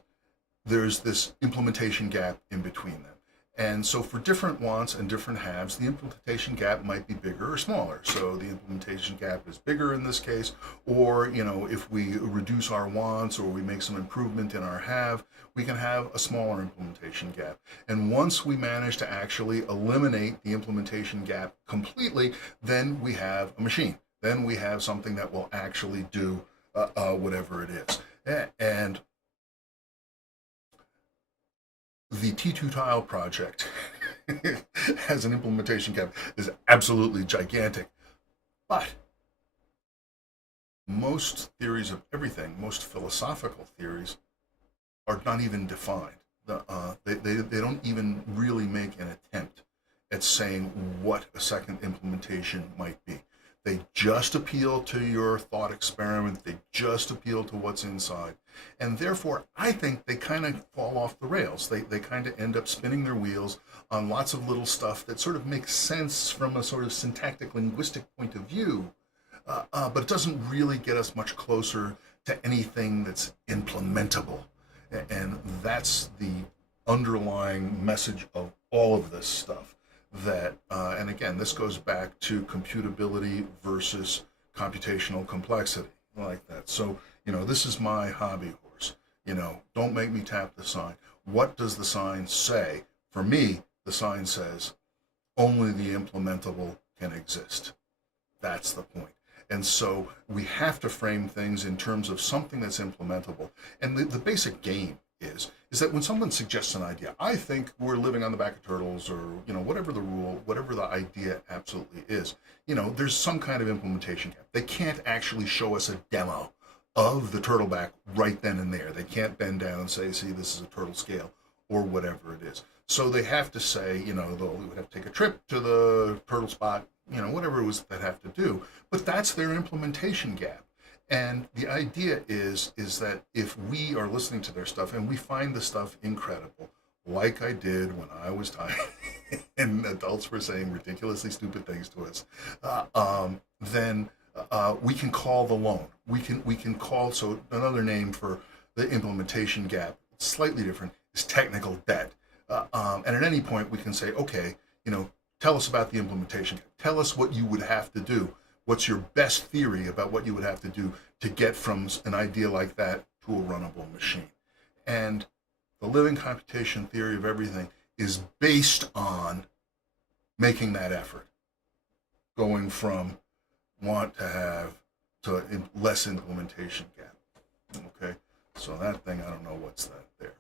there's this implementation gap in between them. And so for different wants and different haves, the implementation gap might be bigger or smaller. So the implementation gap is bigger in this case, or if we reduce our wants or we make some improvement in our have, we can have a smaller implementation gap. And once we manage to actually eliminate the implementation gap completely, then we have a machine. Then we have something that will actually do whatever it is. And the T2 Tile project as an implementation gap is absolutely gigantic. But most theories of everything, most philosophical theories, are not even defined. They don't even really make an attempt at saying what a second implementation might be. They just appeal to your thought experiment. They just appeal to what's inside. And therefore, I think they kind of fall off the rails. They kind of end up spinning their wheels on lots of little stuff that sort of makes sense from a sort of syntactic linguistic point of view, but it doesn't really get us much closer to anything that's implementable. And that's the underlying message of all of this stuff. That, and again, this goes back to computability versus computational complexity, like that. So, this is my hobby horse. Don't make me tap the sign. What does the sign say? For me, the sign says only the implementable can exist. That's the point. And so we have to frame things in terms of something that's implementable. And the basic game is that when someone suggests an idea, I think we're living on the back of turtles, or whatever the rule, whatever the idea absolutely is, there's some kind of implementation gap. They can't actually show us a demo of the turtle back right then and there. They can't bend down and say, see, this is a turtle scale, or whatever it is. So they have to say, we would have to take a trip to the turtle spot, whatever it was they'd have to do. But that's their implementation gap. And the idea is that if we are listening to their stuff and we find the stuff incredible, like I did when I was tiny, and adults were saying ridiculously stupid things to us, then we can call the loan. We can call, so another name for the implementation gap, slightly different, is technical debt. And at any point we can say, okay, tell us about the implementation gap. Tell us what you would have to do. What's your best theory about what you would have to do to get from an idea like that to a runnable machine? And the living computation theory of everything is based on making that effort, going from want to have to less implementation gap. Okay, so that thing, I don't know what's that there.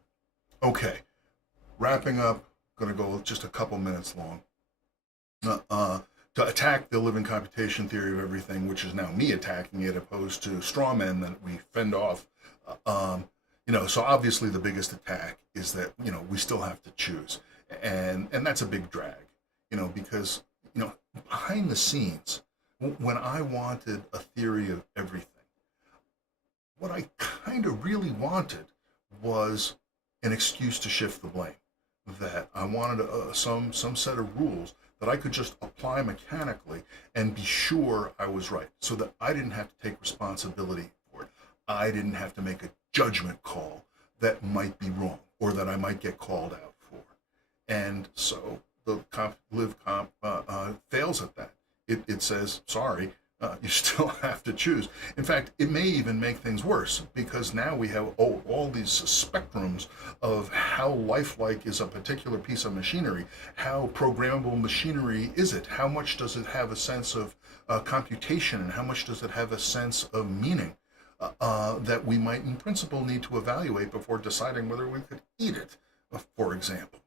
Okay, wrapping up, going to go just a couple minutes long. To attack the living computation theory of everything, which is now me attacking it, opposed to straw men that we fend off. So obviously the biggest attack is that, we still have to choose. And that's a big drag, because, behind the scenes, when I wanted a theory of everything, what I kind of really wanted was an excuse to shift the blame. That I wanted some set of rules that I could just apply mechanically and be sure I was right, so that I didn't have to take responsibility for it. I didn't have to make a judgment call that might be wrong or that I might get called out for. And so the LivComp fails at that. It says, sorry, you still have to choose. In fact, it may even make things worse, because now we have all these spectrums of how lifelike is a particular piece of machinery. How programmable machinery is it? How much does it have a sense of computation, and how much does it have a sense of meaning that we might in principle need to evaluate before deciding whether we could eat it, for example.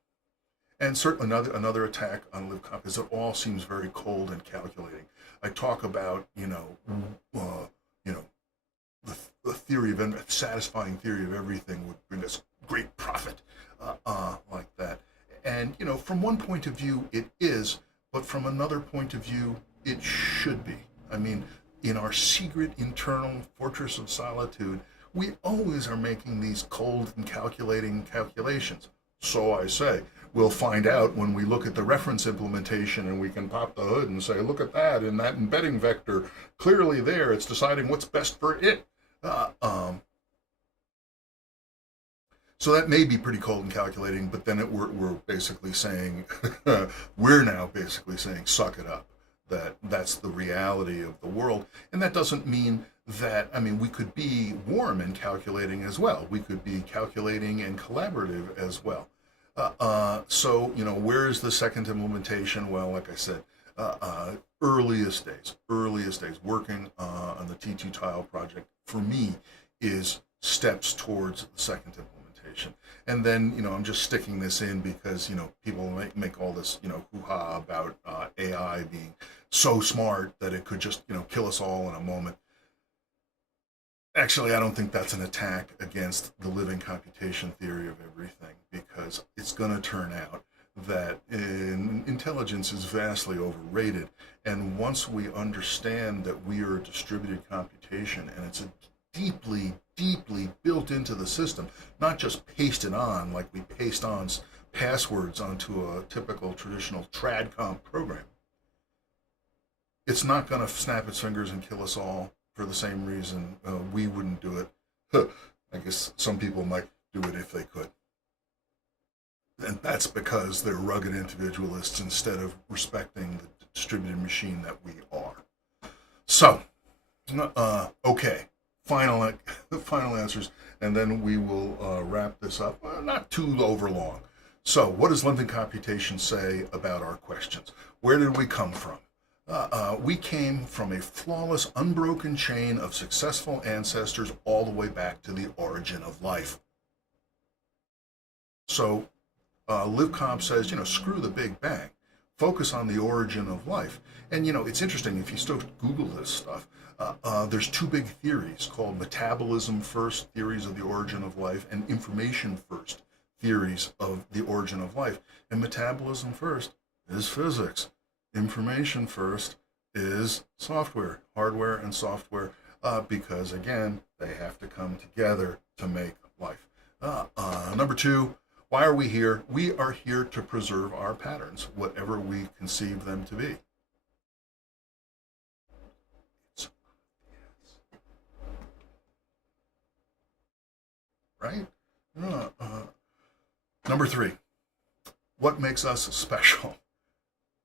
And certainly another attack on LivComp is it all seems very cold and calculating. I talk about, the theory of satisfying theory of everything would bring us great profit, like that. And, from one point of view, it is, but from another point of view, it should be. I mean, in our secret internal fortress of solitude, we always are making these cold and calculating calculations. So I say. We'll find out when we look at the reference implementation, and we can pop the hood and say, look at that, in that embedding vector, clearly there, it's deciding what's best for it. So that may be pretty cold and calculating, but then we're basically saying, we're now basically saying, suck it up. That's the reality of the world. And that doesn't mean that, we could be warm and calculating as well. We could be calculating and collaborative as well. So, where is the second implementation? Well, like I said, earliest days, working on the T2 tile project, for me, is steps towards the second implementation. And then, I'm just sticking this in because, people make all this, hoo-ha about AI being so smart that it could just, kill us all in a moment. Actually, I don't think that's an attack against the living computation theory of everything, because it's going to turn out that intelligence is vastly overrated. And once we understand that we are a distributed computation and it's a deeply, deeply built into the system, not just pasted on like we paste on passwords onto a typical traditional TradComp program, it's not going to snap its fingers and kill us all for the same reason we wouldn't do it. I guess some people might do it if they could. And that's because they're rugged individualists instead of respecting the distributed machine that we are. So, okay, final answers, and then we will wrap this up. Not too overlong. So, what does London Computation say about our questions? Where did we come from? We came from a flawless, unbroken chain of successful ancestors all the way back to the origin of life. So, LiveComp says, screw the Big Bang. Focus on the origin of life. And, it's interesting, if you still Google this stuff, there's two big theories called metabolism first, theories of the origin of life, and information first, theories of the origin of life. And metabolism first is physics. Information first is software, hardware and software, because, again, they have to come together to make life. Number two, why are we here? We are here to preserve our patterns, whatever we conceive them to be. Right? Number three, what makes us special?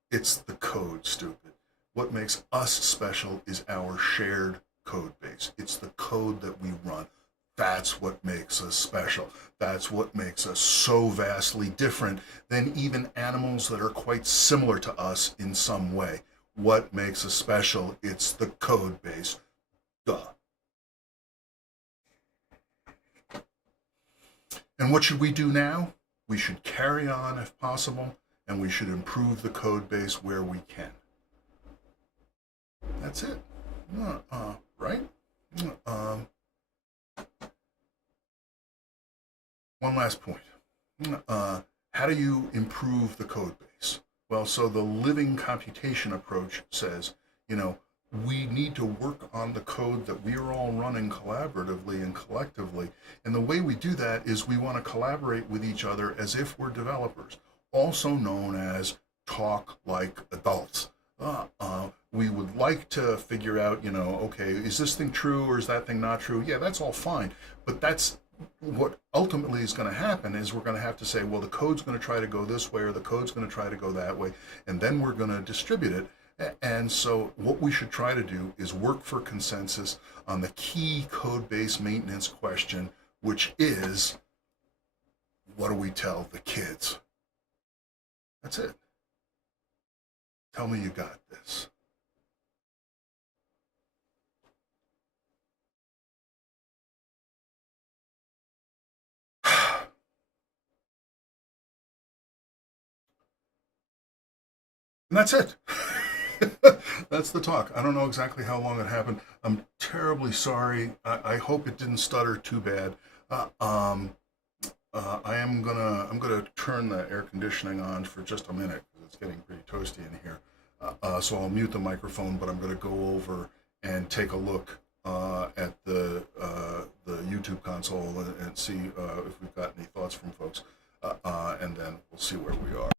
It's the code, stupid. What makes us special is our shared code base. It's the code that we run. That's what makes us special. That's what makes us so vastly different than even animals that are quite similar to us in some way. What makes us special? It's the code base. Duh. And what should we do now? We should carry on if possible, and we should improve the code base where we can. That's it. Right? One last point. How do you improve the code base? Well, so the living computation approach says, we need to work on the code that we are all running collaboratively and collectively. And the way we do that is we want to collaborate with each other as if we're developers, also known as talk like adults. We would like to figure out, okay, is this thing true or is that thing not true? Yeah, that's all fine. But that's what ultimately is going to happen is we're going to have to say, well, the code's going to try to go this way or the code's going to try to go that way, and then we're going to distribute it. And so what we should try to do is work for consensus on the key code base maintenance question, which is, what do we tell the kids? That's it. Tell me you got this. And that's it. That's the talk. I don't know exactly how long it happened. I'm terribly sorry. I hope it didn't stutter too bad. I'm gonna turn the air conditioning on for just a minute because it's getting pretty toasty in here. So I'll mute the microphone, but I'm gonna go over and take a look at the YouTube console and see if we've got any thoughts from folks, and then we'll see where we are.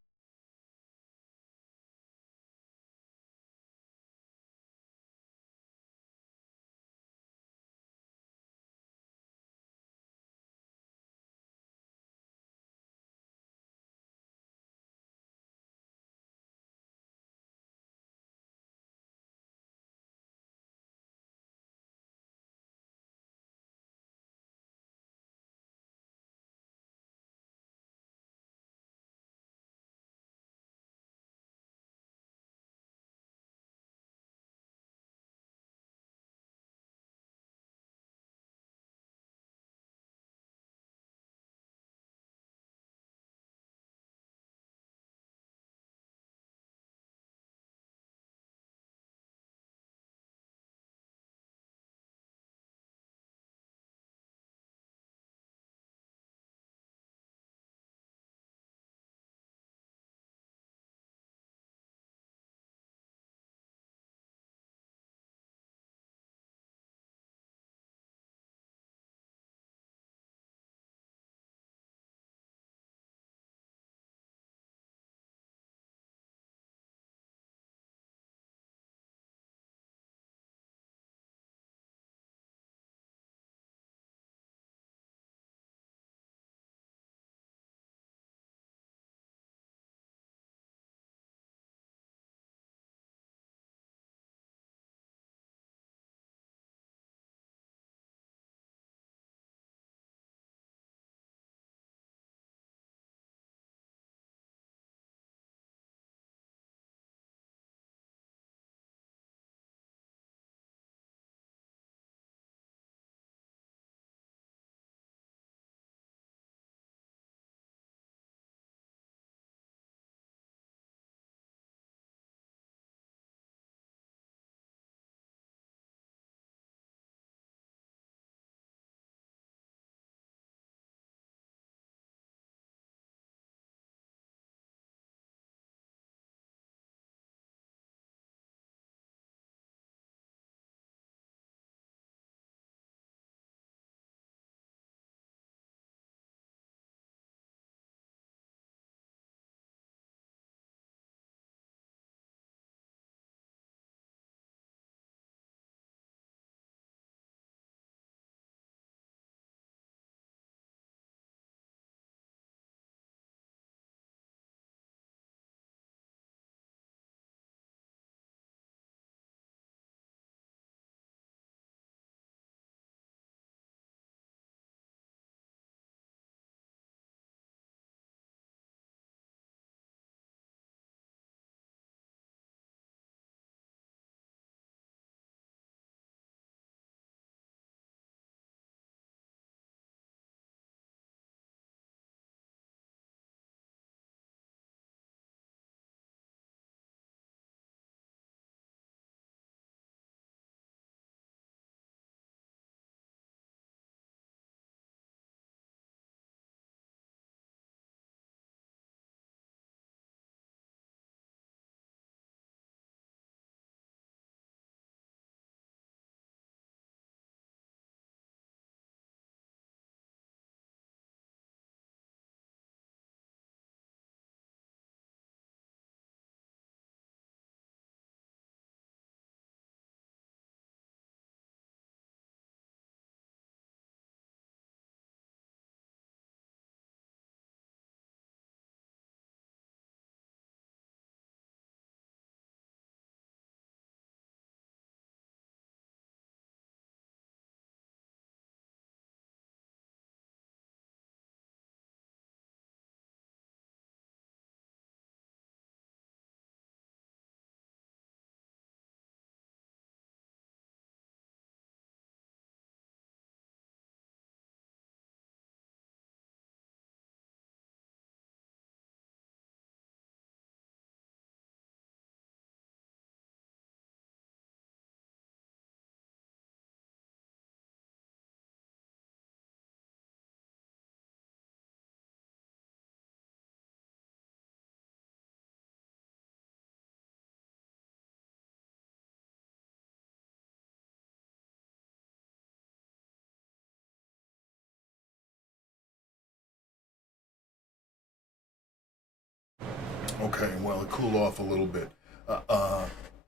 Okay, well, it cooled off a little bit.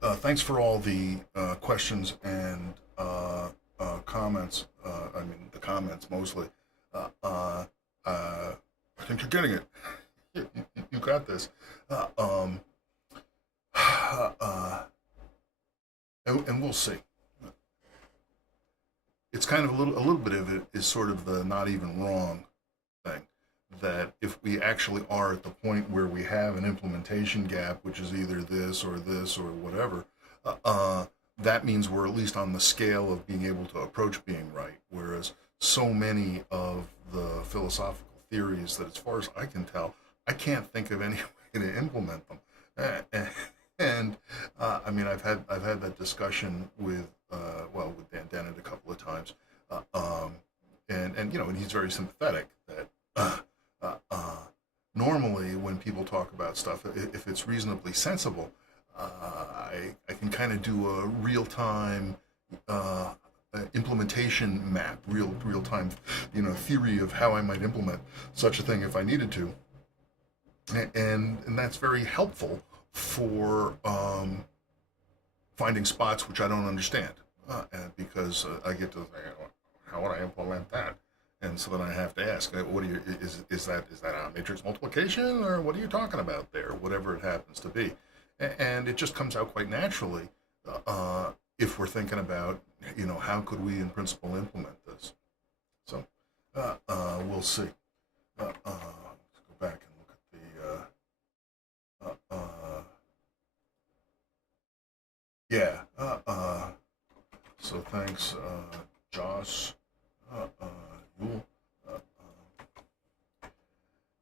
Thanks for all the questions and comments. I mean, the comments mostly. I think you're getting it. You got this. Uh, um, uh, and we'll see. It's kind of a little bit of it is sort of the not even wrong thing. That if we actually are at the point where we have an implementation gap, which is either this or whatever, that means we're at least on the scale of being able to approach being right. Whereas so many of the philosophical theories that, as far as I can tell, I can't think of any way to implement them. And I mean, I've had that discussion with with Dan Dennett a couple of times, and you know, and he's very sympathetic that. Normally, when people talk about stuff, if it's reasonably sensible, I can kind of do a real time implementation map, real time, you know, theory of how I might implement such a thing if I needed to, and that's very helpful for finding spots which I don't understand, and because I get to say, how would I implement that? And so then I have to ask, what do you is that a matrix multiplication, or what are you talking about there? Whatever it happens to be, and it just comes out quite naturally if we're thinking about, you know, how could we in principle implement this. So we'll see. Let's go back and look at the yeah. So thanks, Josh. Yule.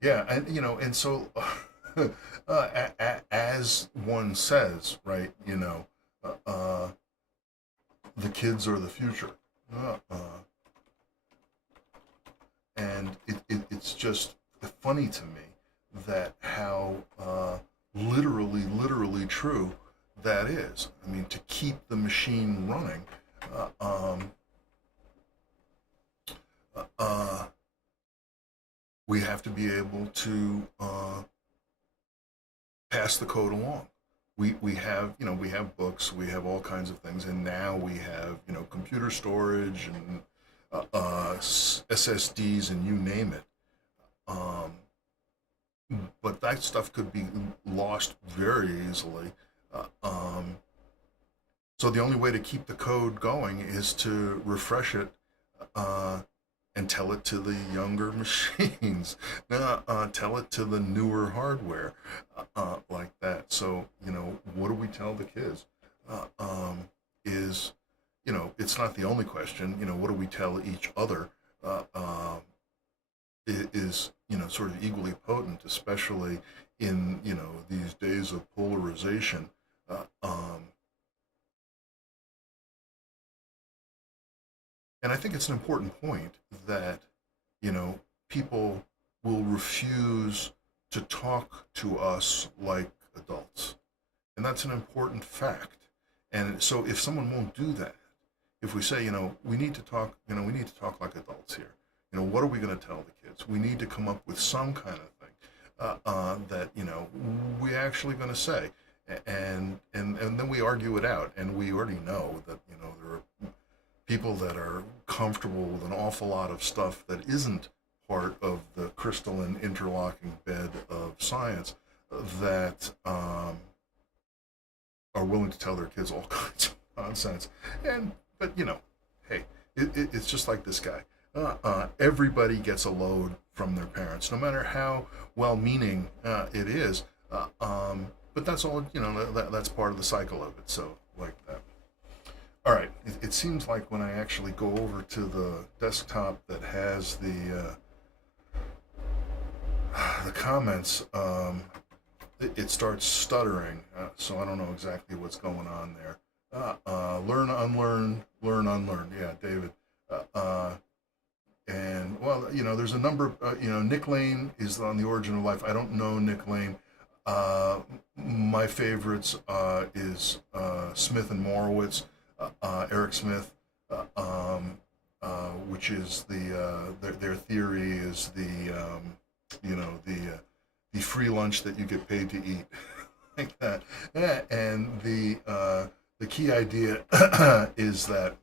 Yeah, and you know, and so as one says, right? You know, the kids are the future, and it's just funny to me that how literally true that is. I mean, to keep the machine running. We have to be able to pass the code along. We have, you know, we have books, we have all kinds of things, and now we have, you know, computer storage and SSDs and you name it. Um, but that stuff could be lost very easily. Uh, um, so the only way to keep the code going is to refresh it uh, and tell it to the younger machines. Tell it to the newer hardware, like that. So, you know, what do we tell the kids? Is, you know, it's not the only question. You know, what do we tell each other? Is, you know, sort of equally potent, especially in, you know, these days of polarization. Uh, um, And I think it's an important point that, you know, people will refuse to talk to us like adults. And that's an important fact. And so if someone won't do that, if we say, you know, we need to talk, you know, we need to talk like adults here. You know, what are we going to tell the kids? We need to come up with some kind of thing that, you know, we're actually going to say. And then we argue it out. And we already know that, you know, there are people that are comfortable with an awful lot of stuff that isn't part of the crystalline interlocking bed of science that are willing to tell their kids all kinds of nonsense. But you know, hey, it's just like this guy. Everybody gets a load from their parents, no matter how well-meaning it is. But that's all, you know. That's part of the cycle of it. So like that. All right. It seems like when I actually go over to the desktop that has the comments, it starts stuttering. So I don't know exactly what's going on there. Learn, unlearn, learn, unlearn. Yeah, David. And well, you know, there's a number of, you know, Nick Lane is on the origin of life. I don't know Nick Lane. My favorites is Smith and Morowitz. Eric Smith, which is their theory is the the free lunch that you get paid to eat, like that. And the key idea is that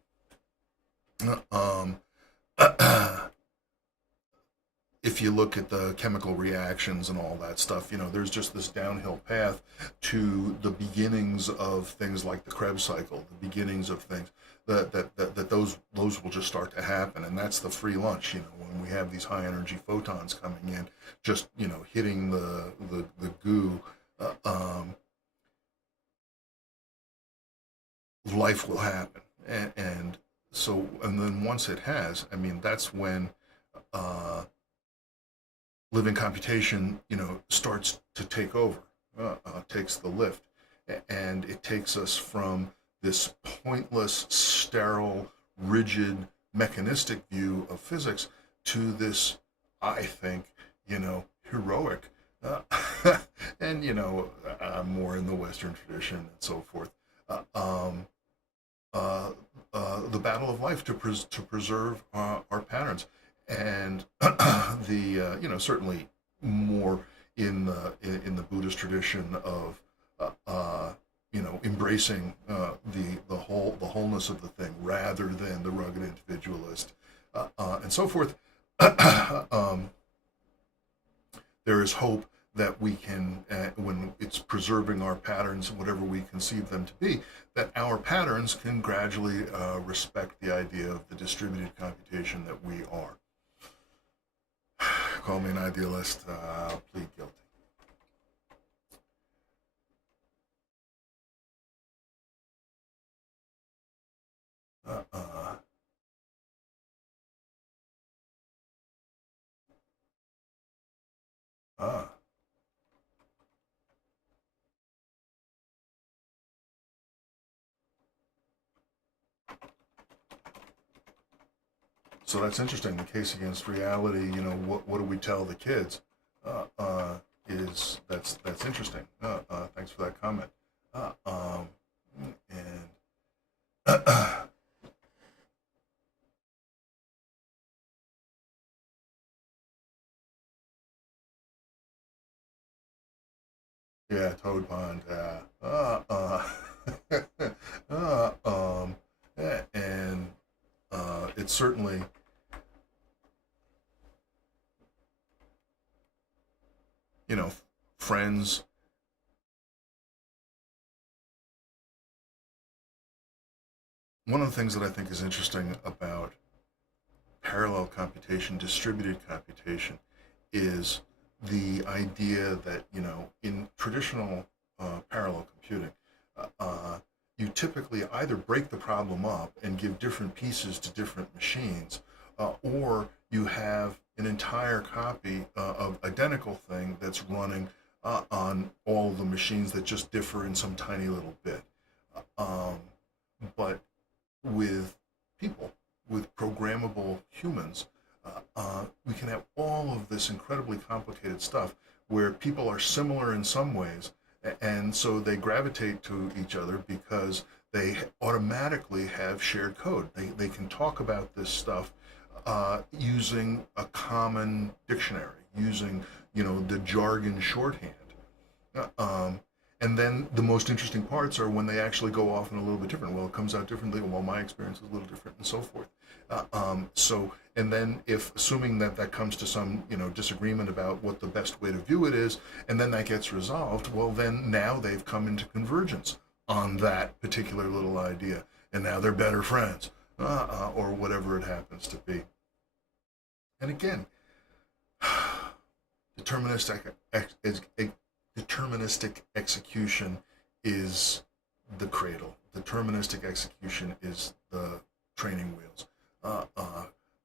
um, if you look at the chemical reactions and all that stuff, there's just this downhill path to the beginnings of things like the Krebs cycle, the beginnings of things that those will just start to happen, and that's the free lunch. When we have these high energy photons coming in, just hitting the goo, life will happen, and then once it has, that's when living computation, starts to take over, takes the lift, and it takes us from this pointless, sterile, rigid, mechanistic view of physics to this, I think, heroic, and more in the Western tradition and so forth. The battle of life to preserve our patterns, and certainly more in the Buddhist tradition of embracing the wholeness of the thing rather than the rugged individualist, and so forth. There is hope that we can, when it's preserving our patterns, whatever we conceive them to be, that our patterns can gradually respect the idea of the distributed computation that we are. Call me an idealist, I'll plead guilty. So that's interesting. The case against reality, what do we tell the kids? That's interesting. Thanks for that comment. And yeah, Toad Pond. And it's certainly, friends. One of the things that I think is interesting about parallel computation, distributed computation, is the idea that, in traditional parallel computing, you typically either break the problem up and give different pieces to different machines, or you have an entire copy of identical thing that's running on all the machines that just differ in some tiny little bit. But with people, with programmable humans, we can have all of this incredibly complicated stuff where people are similar in some ways, and so they gravitate to each other because they automatically have shared code. They can talk about this stuff using a common dictionary, using the jargon shorthand. And then the most interesting parts are when they actually go off in a little bit different. Well, it comes out differently. Well, my experience is a little different, and so forth. And then if, assuming that comes to some, disagreement about what the best way to view it is, and then that gets resolved, well, then now they've come into convergence on that particular little idea, and now they're better friends, or whatever it happens to be. And again, deterministic execution is the cradle. Deterministic execution is the training wheels.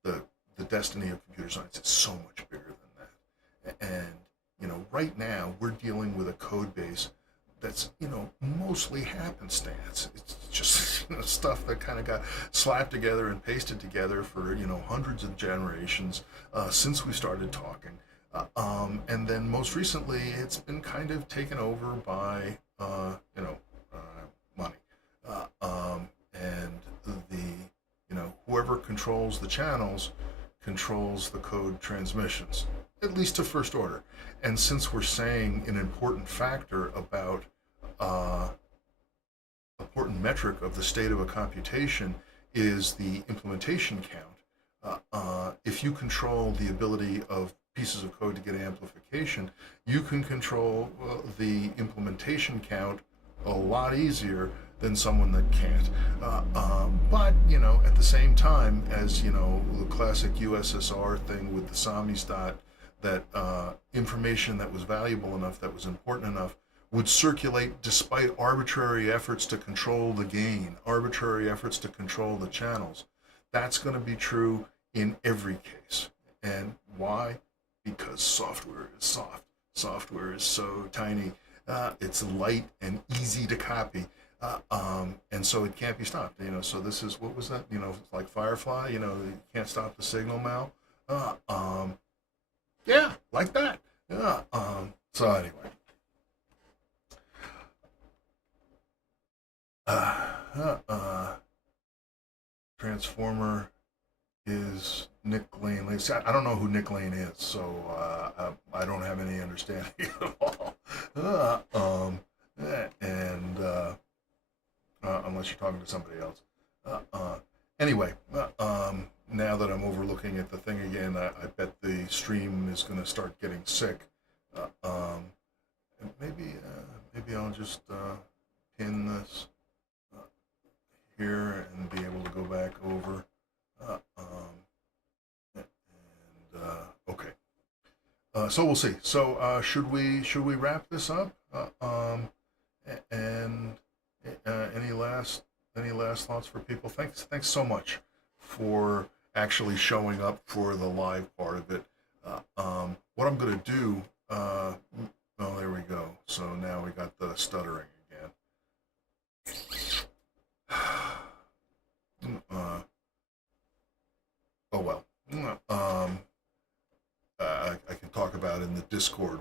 The destiny of computer science is so much bigger than that. And right now we're dealing with a code base that's mostly happenstance. It's just stuff that kind of got slapped together and pasted together for hundreds of generations since we started talking. And then most recently, it's been kind of taken over by, money. And whoever controls the channels controls the code transmissions. at least to first order. And since we're saying an important factor about important metric of the state of a computation is the implementation count. If you control the ability of pieces of code to get amplification, you can control the implementation count a lot easier than someone that can't. But, at the same time, as, the classic USSR thing with the samizdat, that information that was valuable enough, that was important enough, would circulate despite arbitrary efforts to control the gain, arbitrary efforts to control the channels. That's going to be true in every case. And why? Because software is soft. Software is so tiny. It's light and easy to copy. And so it can't be stopped. So this is, what was that? Like Firefly, you can't stop the signal now. Yeah, like that. Yeah. So anyway. Transformer is Nick Lane. I don't know who Nick Lane is, so I don't have any understanding at all. And unless you're talking to somebody else. Anyway, now that I'm overlooking at the thing again, I bet the stream is going to start getting sick. Maybe I'll just pin this here and be able to go back over. Okay. So we'll see. So should we wrap this up? And any last thoughts for people? Thanks so much for actually showing up for the live part of it. What I'm going to do. Oh, there we go. So now we got the stuttering again. Oh well. I can talk about in the Discord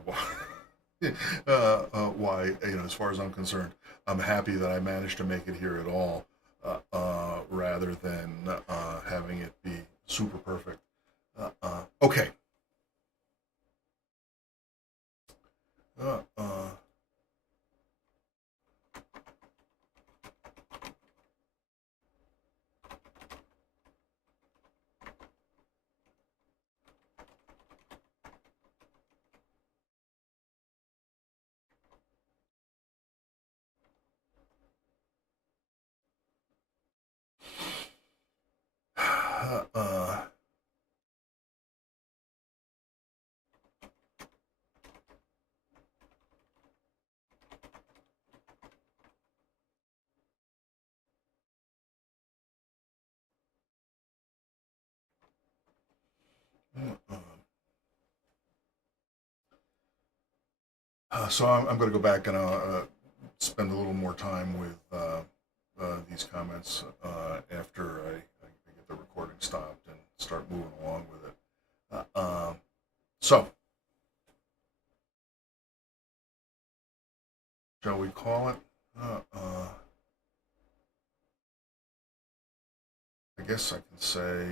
why, as far as I'm concerned, I'm happy that I managed to make it here at all, rather than having it be super perfect. Okay. So I'm going to go back and spend a little more time with these comments after I get the recording stopped and start moving along with it. So, shall we call it? I guess I can say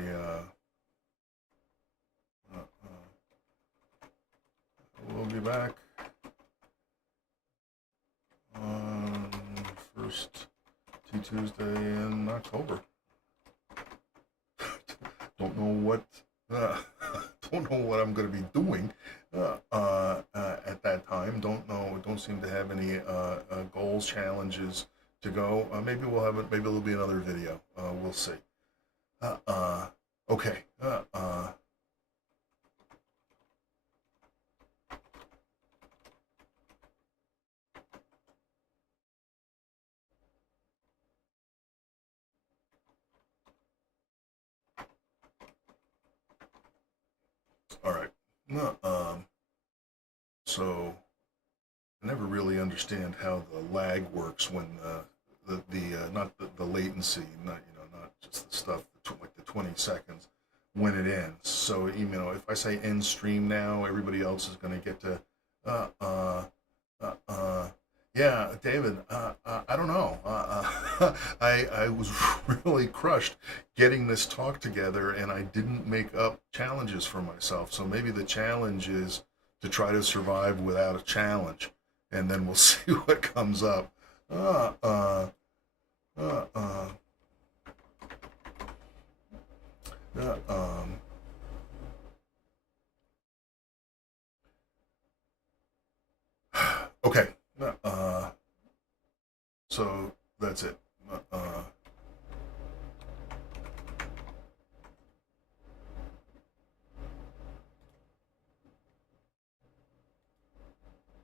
we'll be back on first T2sday in October. Don't know what I'm going to be doing at that time. Don't seem to have any goals, challenges to go. Maybe we'll have it. Maybe there'll be another video. We'll see. Okay. All right. So I never really understand how the lag works when not the latency, not just the stuff like the 20 seconds when it ends. So if I say end stream now, everybody else is going to get to yeah, David. I don't know. I was really crushed getting this talk together, and I didn't make up challenges for myself. So maybe the challenge is to try to survive without a challenge, and then we'll see what comes up. Uh, uh, uh, uh, uh, um. Okay. So that's it.